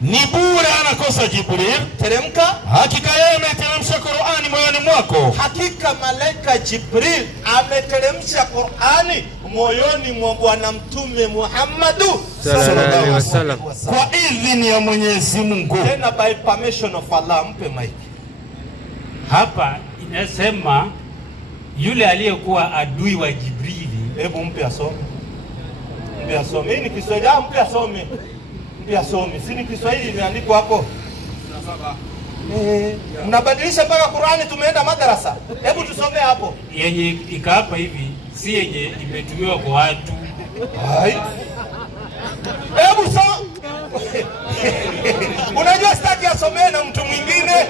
Ni bure anakosa Jibril. Teremka. Hakika yeye ameteremsha Qur'ani moyoni mwako. Hakika malaika Jibril ameteremsha Qur'ani moyoni mwa bwana mtume Muhammad sallallahu alaihi wasallam, kwa idhini ya Mwenyezi Mungu. Tena by permission of Allah. Mpe mic. Hapa inasema yule aliyekuwa adui wa Jibrili. Hebu mpe asome. Mpe asome. Hii ni Kiswahili. Mpe asome. Asome. Si ni Kiswahili imeandikwa hapo. Mnabadilisha mpaka Qur'ani, tumeenda madarasa. Hebu tusome hapo. Yenye ikaapa hivi si yenye imetumiwa kwa watu. Hebu soma. Unajua sitaki asomee na mtu mwingine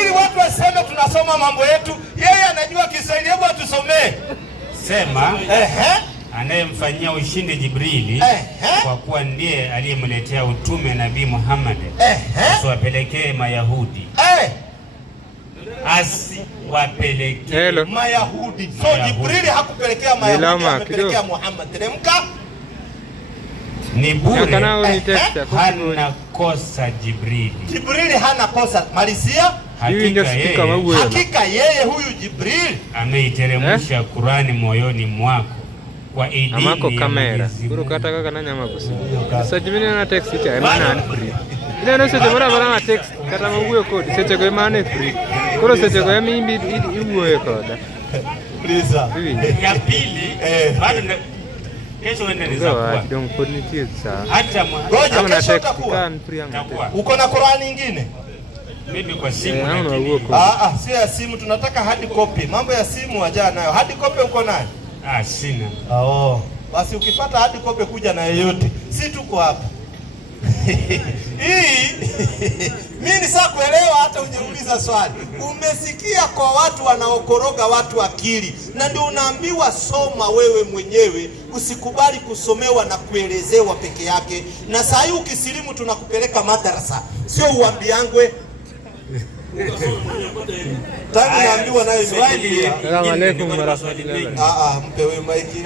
ili watu waseme tunasoma mambo yetu. Yeye anajua Kiswahili, hebu atusomee. Sema anayemfanyia ushindi Jibrili, kwa kuwa ndiye aliyemletea utume Nabii Muhammad, asiwapelekee Mayahudi. Asiwapelekee Mayahudi. So Jibrili hakupelekea Mayahudi, amepelekea Muhammad. Teremka. Ni bure. Hana kosa Jibrili. Jibrili hana kosa. Malizia. Hakika yeye huyu Jibril ameiteremsha Qur'ani moyoni mwako kwa idhini amako kamera kuru kata kana nyama kusi sajimini na text ita emana an free ina no seje mora bana text kata mabuyo code seje ko emana free kuru seje ko mimbi ibuyo code please. Ya pili bado kesho wende nizakuwa don't cognitive sa hata ngoja kesho utakuwa uko na Qur'ani nyingine. Mimi kwa simu si ya simu, tunataka hard copy. Mambo ya simu waja nayo. Hard copy uko nayo? Sina. Basi ukipata hard copy kuja na yeyote. Si tuko hapa. Mimi ni saa kuelewa hata ujeuliza swali. Umesikia kwa watu wanaokoroga watu akili. Na ndio unaambiwa soma wewe mwenyewe, usikubali kusomewa na kuelezewa peke yake. Na saa hii ukisilimu tunakupeleka madarasa. Sio uambiangwe. Tangu naambiwa nayo imeingia. Salamu alaykum warahmatullahi. Mpe wewe maiki.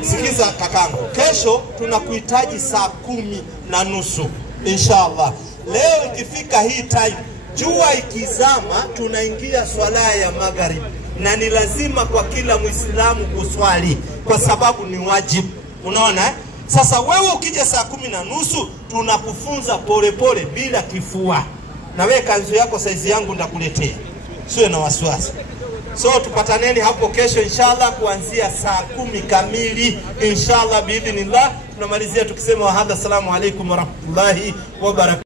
Sikiza kakangu. Kesho tunakuhitaji saa 10:30 inshallah. Leo ikifika hii time, jua ikizama, tunaingia swala ya magharibi. Na ni lazima kwa kila Muislamu kuswali kwa sababu ni wajibu. Unaona? Sasa wewe ukija saa 10:30 tunakufunza pole bila kifua. Na wewe kanzu yako saizi yangu ndakuletea. Sio na wasiwasi. So tupataneni hapo kesho inshallah kuanzia saa 10 kamili inshallah biidhnillah. Tunamalizia tukisema wa hadha, assalamu alaikum wa rahmatullahi wa barakatuh.